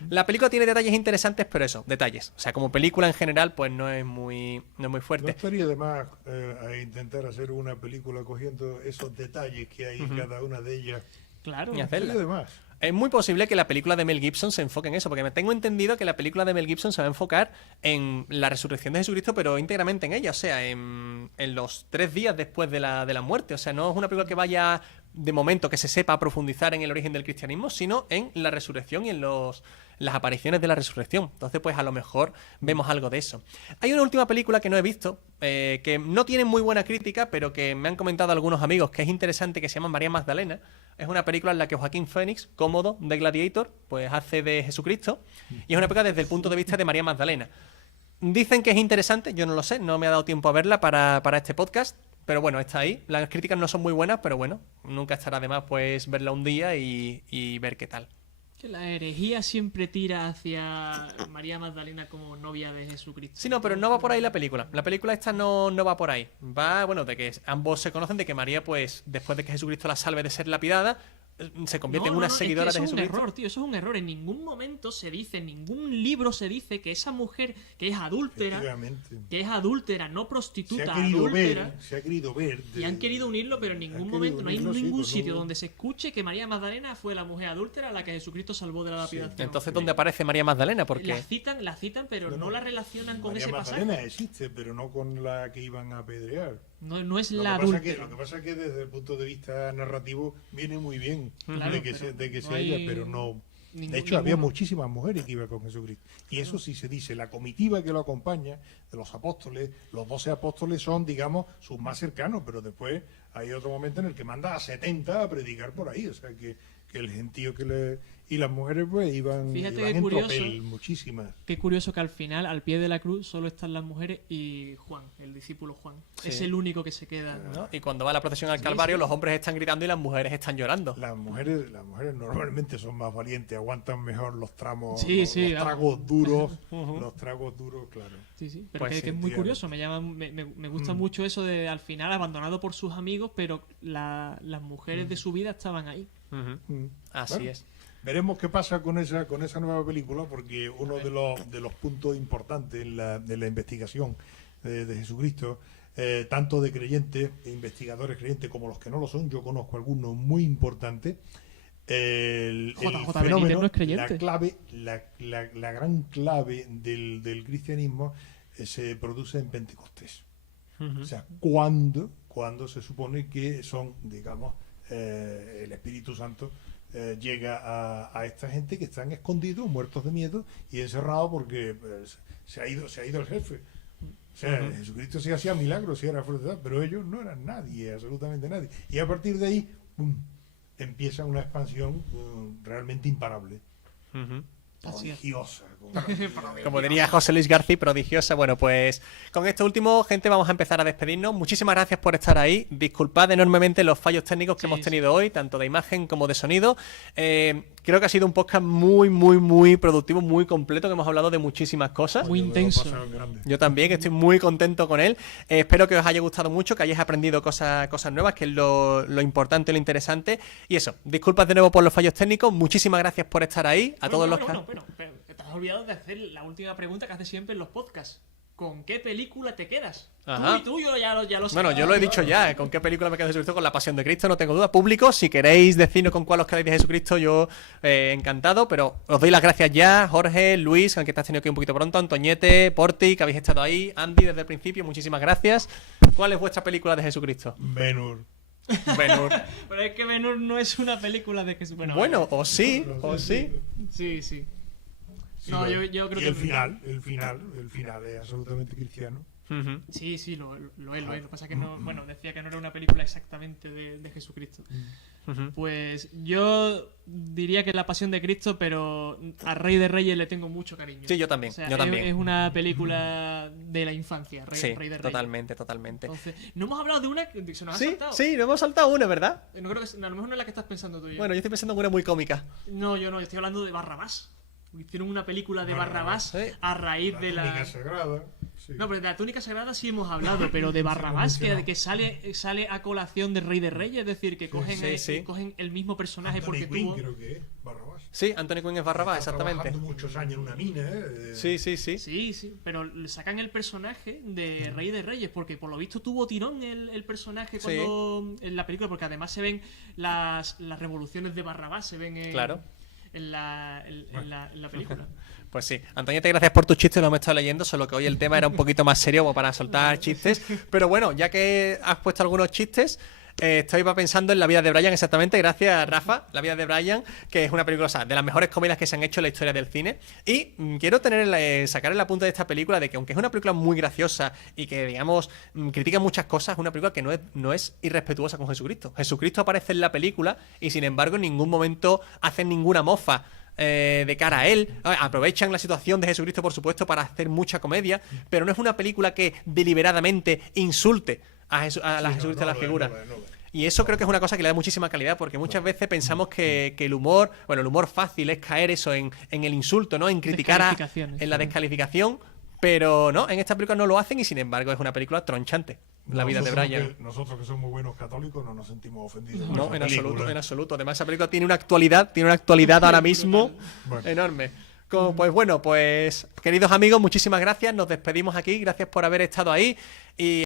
La película tiene detalles interesantes, pero eso, detalles. O sea, como película en general, pues no es muy No fuerte. estaría de más a intentar hacer una película cogiendo esos detalles que hay en cada una de ellas. Claro. Y hacerla. Estaría de más. Es muy posible que la película de Mel Gibson se enfoque en eso, porque me tengo entendido que la película de Mel Gibson se va a enfocar en la resurrección de Jesucristo, pero íntegramente en ella, o sea, en los 3 días después de la muerte. O sea, no es una película que vaya, de momento, que se sepa profundizar en el origen del cristianismo, sino en la resurrección y en las apariciones de la resurrección. Entonces, pues a lo mejor vemos algo de eso. Hay una última película que no he visto, que no tiene muy buena crítica, pero que me han comentado algunos amigos que es interesante, que se llama María Magdalena. Es una película en la que Joaquín Phoenix, cómodo de Gladiator, pues hace de Jesucristo, y es una película desde el punto de vista de María Magdalena. Dicen que es interesante, yo no lo sé, no me ha dado tiempo a verla para este podcast, pero bueno, está ahí. Las críticas no son muy buenas, pero bueno, nunca estará de más pues verla un día y ver qué tal. Que la herejía siempre tira hacia María Magdalena como novia de Jesucristo. Sí, no, pero no va por ahí la película. La película esta no va por ahí. Va, bueno, de que ambos se conocen, de que María, pues, después de que Jesucristo la salve de ser lapidada, se convierte en una seguidora de Jesucristo. Eso es un error, tío, eso es un error. En ningún momento se dice, en ningún libro se dice que esa mujer que es adúltera, no prostituta, adúltera, se ha querido ver. Y han querido unirlo, pero en ningún momento, no hay ningún sitio donde se escuche que María Magdalena fue la mujer adúltera a la que Jesucristo salvó de la lapidación. Entonces, ¿dónde aparece María Magdalena? Porque La citan, pero no la relacionan con María ese Magdalena pasaje. existe, pero no con la que iban a apedrear. No es Lo la que pasa adúltera. lo que pasa es que desde el punto de vista narrativo viene muy bien Claro, de que pero sea no hay ella, pero no. ningún- De hecho, había ninguno. muchísimas mujeres que iban con Jesucristo. Y eso sí se dice. La comitiva que lo acompaña, de los apóstoles, los 12 apóstoles son, digamos, sus más cercanos, pero después hay otro momento en el que manda a 70 a predicar por ahí. O sea, que el gentío que le... Y las mujeres, pues, iban Fíjate iban qué en curioso. tropel, muchísimas. Qué curioso que al final, al pie de la cruz, solo están las mujeres y Juan, el discípulo Juan. Sí. Es el único que se queda. ¿no? Y cuando va la procesión al Calvario, sí. los hombres están gritando y las mujeres están llorando. Las mujeres normalmente son más valientes, aguantan mejor los tramos, Sí, los sí, tragos duros, los tragos duros, claro. Sí, sí. Pero Pues que sí, es muy efectivamente. curioso. Me gusta mucho eso de al final abandonado por sus amigos, pero las mujeres de su vida estaban ahí. Ujú. Así Bueno, es. Veremos qué pasa con esa nueva película, porque uno de los puntos importantes de la investigación de Jesucristo, tanto de creyentes, de investigadores creyentes, como los que no lo son, yo conozco algunos muy importantes. El JJ fenómeno, Benítez no es creyente. la clave, la gran clave del cristianismo se produce en Pentecostés. O sea, cuando se supone que son, digamos, el Espíritu Santo llega a esta gente que están escondidos, muertos de miedo y encerrados porque se ha ido el jefe. O sea, Jesucristo sí hacía milagros, sí era fuerte, pero ellos no eran nadie, absolutamente nadie. Y a partir de ahí, ¡pum!, empieza una expansión realmente imparable. Así es. Prodigiosa. Como diría José Luis García, prodigiosa. Bueno, pues con esto último, gente, vamos a empezar a despedirnos. Muchísimas gracias por estar ahí. Disculpad enormemente los fallos técnicos que hemos tenido hoy, tanto de imagen como de sonido. Creo que ha sido un podcast muy, muy, muy productivo, muy completo, que hemos hablado de muchísimas cosas. Muy Yo me lo he intenso. pasado en grande. Yo también, estoy muy contento con él. Espero que os haya gustado mucho, que hayáis aprendido cosas nuevas, que es lo importante y lo interesante. Y eso, disculpas de nuevo por los fallos técnicos. Muchísimas gracias por estar ahí. A todos los que... Pero te has olvidado de hacer la última pregunta que haces siempre en los podcasts. ¿Con qué película te quedas? Ajá. Tú ya lo sabes. Bueno, yo lo he dicho ya. ¿Con qué película me quedo de Jesucristo? Con La Pasión de Cristo, no tengo duda. Público, si queréis decirnos con cuál os quedáis de Jesucristo, yo encantado. Pero os doy las gracias ya, Jorge, Luis, aunque te has tenido que ir un poquito pronto, Antoñete, Porti, que habéis estado ahí, Andy desde el principio, muchísimas gracias. ¿Cuál es vuestra película de Jesucristo? Ben-Hur. Ben-Hur. Pero es que Ben-Hur no es una película de Jesús. Bueno, o sí, o sí. Sí, sí. Sí, No, bueno. yo creo Y que el final es absolutamente cristiano. Ujú. Sí, lo es. Lo que pasa es que no, bueno, decía que no era una película exactamente de Jesucristo. Ujú. Pues yo diría que La Pasión de Cristo, pero a Rey de Reyes le tengo mucho cariño. Sí, yo también, O sea, yo también. Es una película de la infancia, Sí, Rey de Reyes. totalmente, totalmente. Entonces, no hemos hablado de una que se nos ha Sí, saltado. sí, nos hemos saltado una, ¿verdad? No creo que, a lo mejor no es la que estás pensando tú. Bueno, yo estoy pensando en una muy cómica. No, yo estoy hablando de Barrabás. Hicieron una película de Barrabás sí. a raíz La de túnica sagrada. Sí. No, pero de la túnica sagrada sí hemos hablado, pero de Barrabás, que sale a colación de Rey de Reyes, es decir, que cogen, sí. cogen el mismo personaje Anthony porque Quinn, tuvo... creo que es Barrabás. Sí, Anthony Quinn es Barrabás, Está exactamente. trabajando muchos años en una mina, Sí. Sí, pero le sacan el personaje de Rey de Reyes, porque por lo visto tuvo tirón el personaje cuando en la película, porque además se ven las revoluciones de Barrabás, se ven Claro. en la película. Pues sí, Antoñete, gracias por tus chistes, lo hemos estado leyendo, solo que hoy el tema era un poquito más serio como para soltar chistes. Pero bueno, ya que has puesto algunos chistes, estoy pensando en La vida de Brian, exactamente, gracias Rafa, La vida de Brian, que es una película, o sea, de las mejores comedias que se han hecho en la historia del cine. Y quiero sacar el apunte de esta película de que aunque es una película muy graciosa y que, digamos, critica muchas cosas, es una película que no es irrespetuosa con Jesucristo. Jesucristo aparece en la película y sin embargo en ningún momento hacen ninguna mofa de cara a él. Aprovechan la situación de Jesucristo, por supuesto, para hacer mucha comedia, pero no es una película que deliberadamente insulte a Jesucristo, a la figura. Y eso creo que es una cosa que le da muchísima calidad, porque muchas veces pensamos que el humor, bueno, el humor fácil es caer eso en el insulto, ¿no? En criticar en la descalificación, pero no, en esta película no lo hacen y sin embargo es una película tronchante. La vida de Brian. Nosotros que somos buenos católicos no nos sentimos ofendidos. No, en absoluto, en absoluto. Además, esa película tiene una actualidad ahora mismo enorme. Pues bueno, pues queridos amigos, muchísimas gracias. Nos despedimos aquí. Gracias por haber estado ahí. Y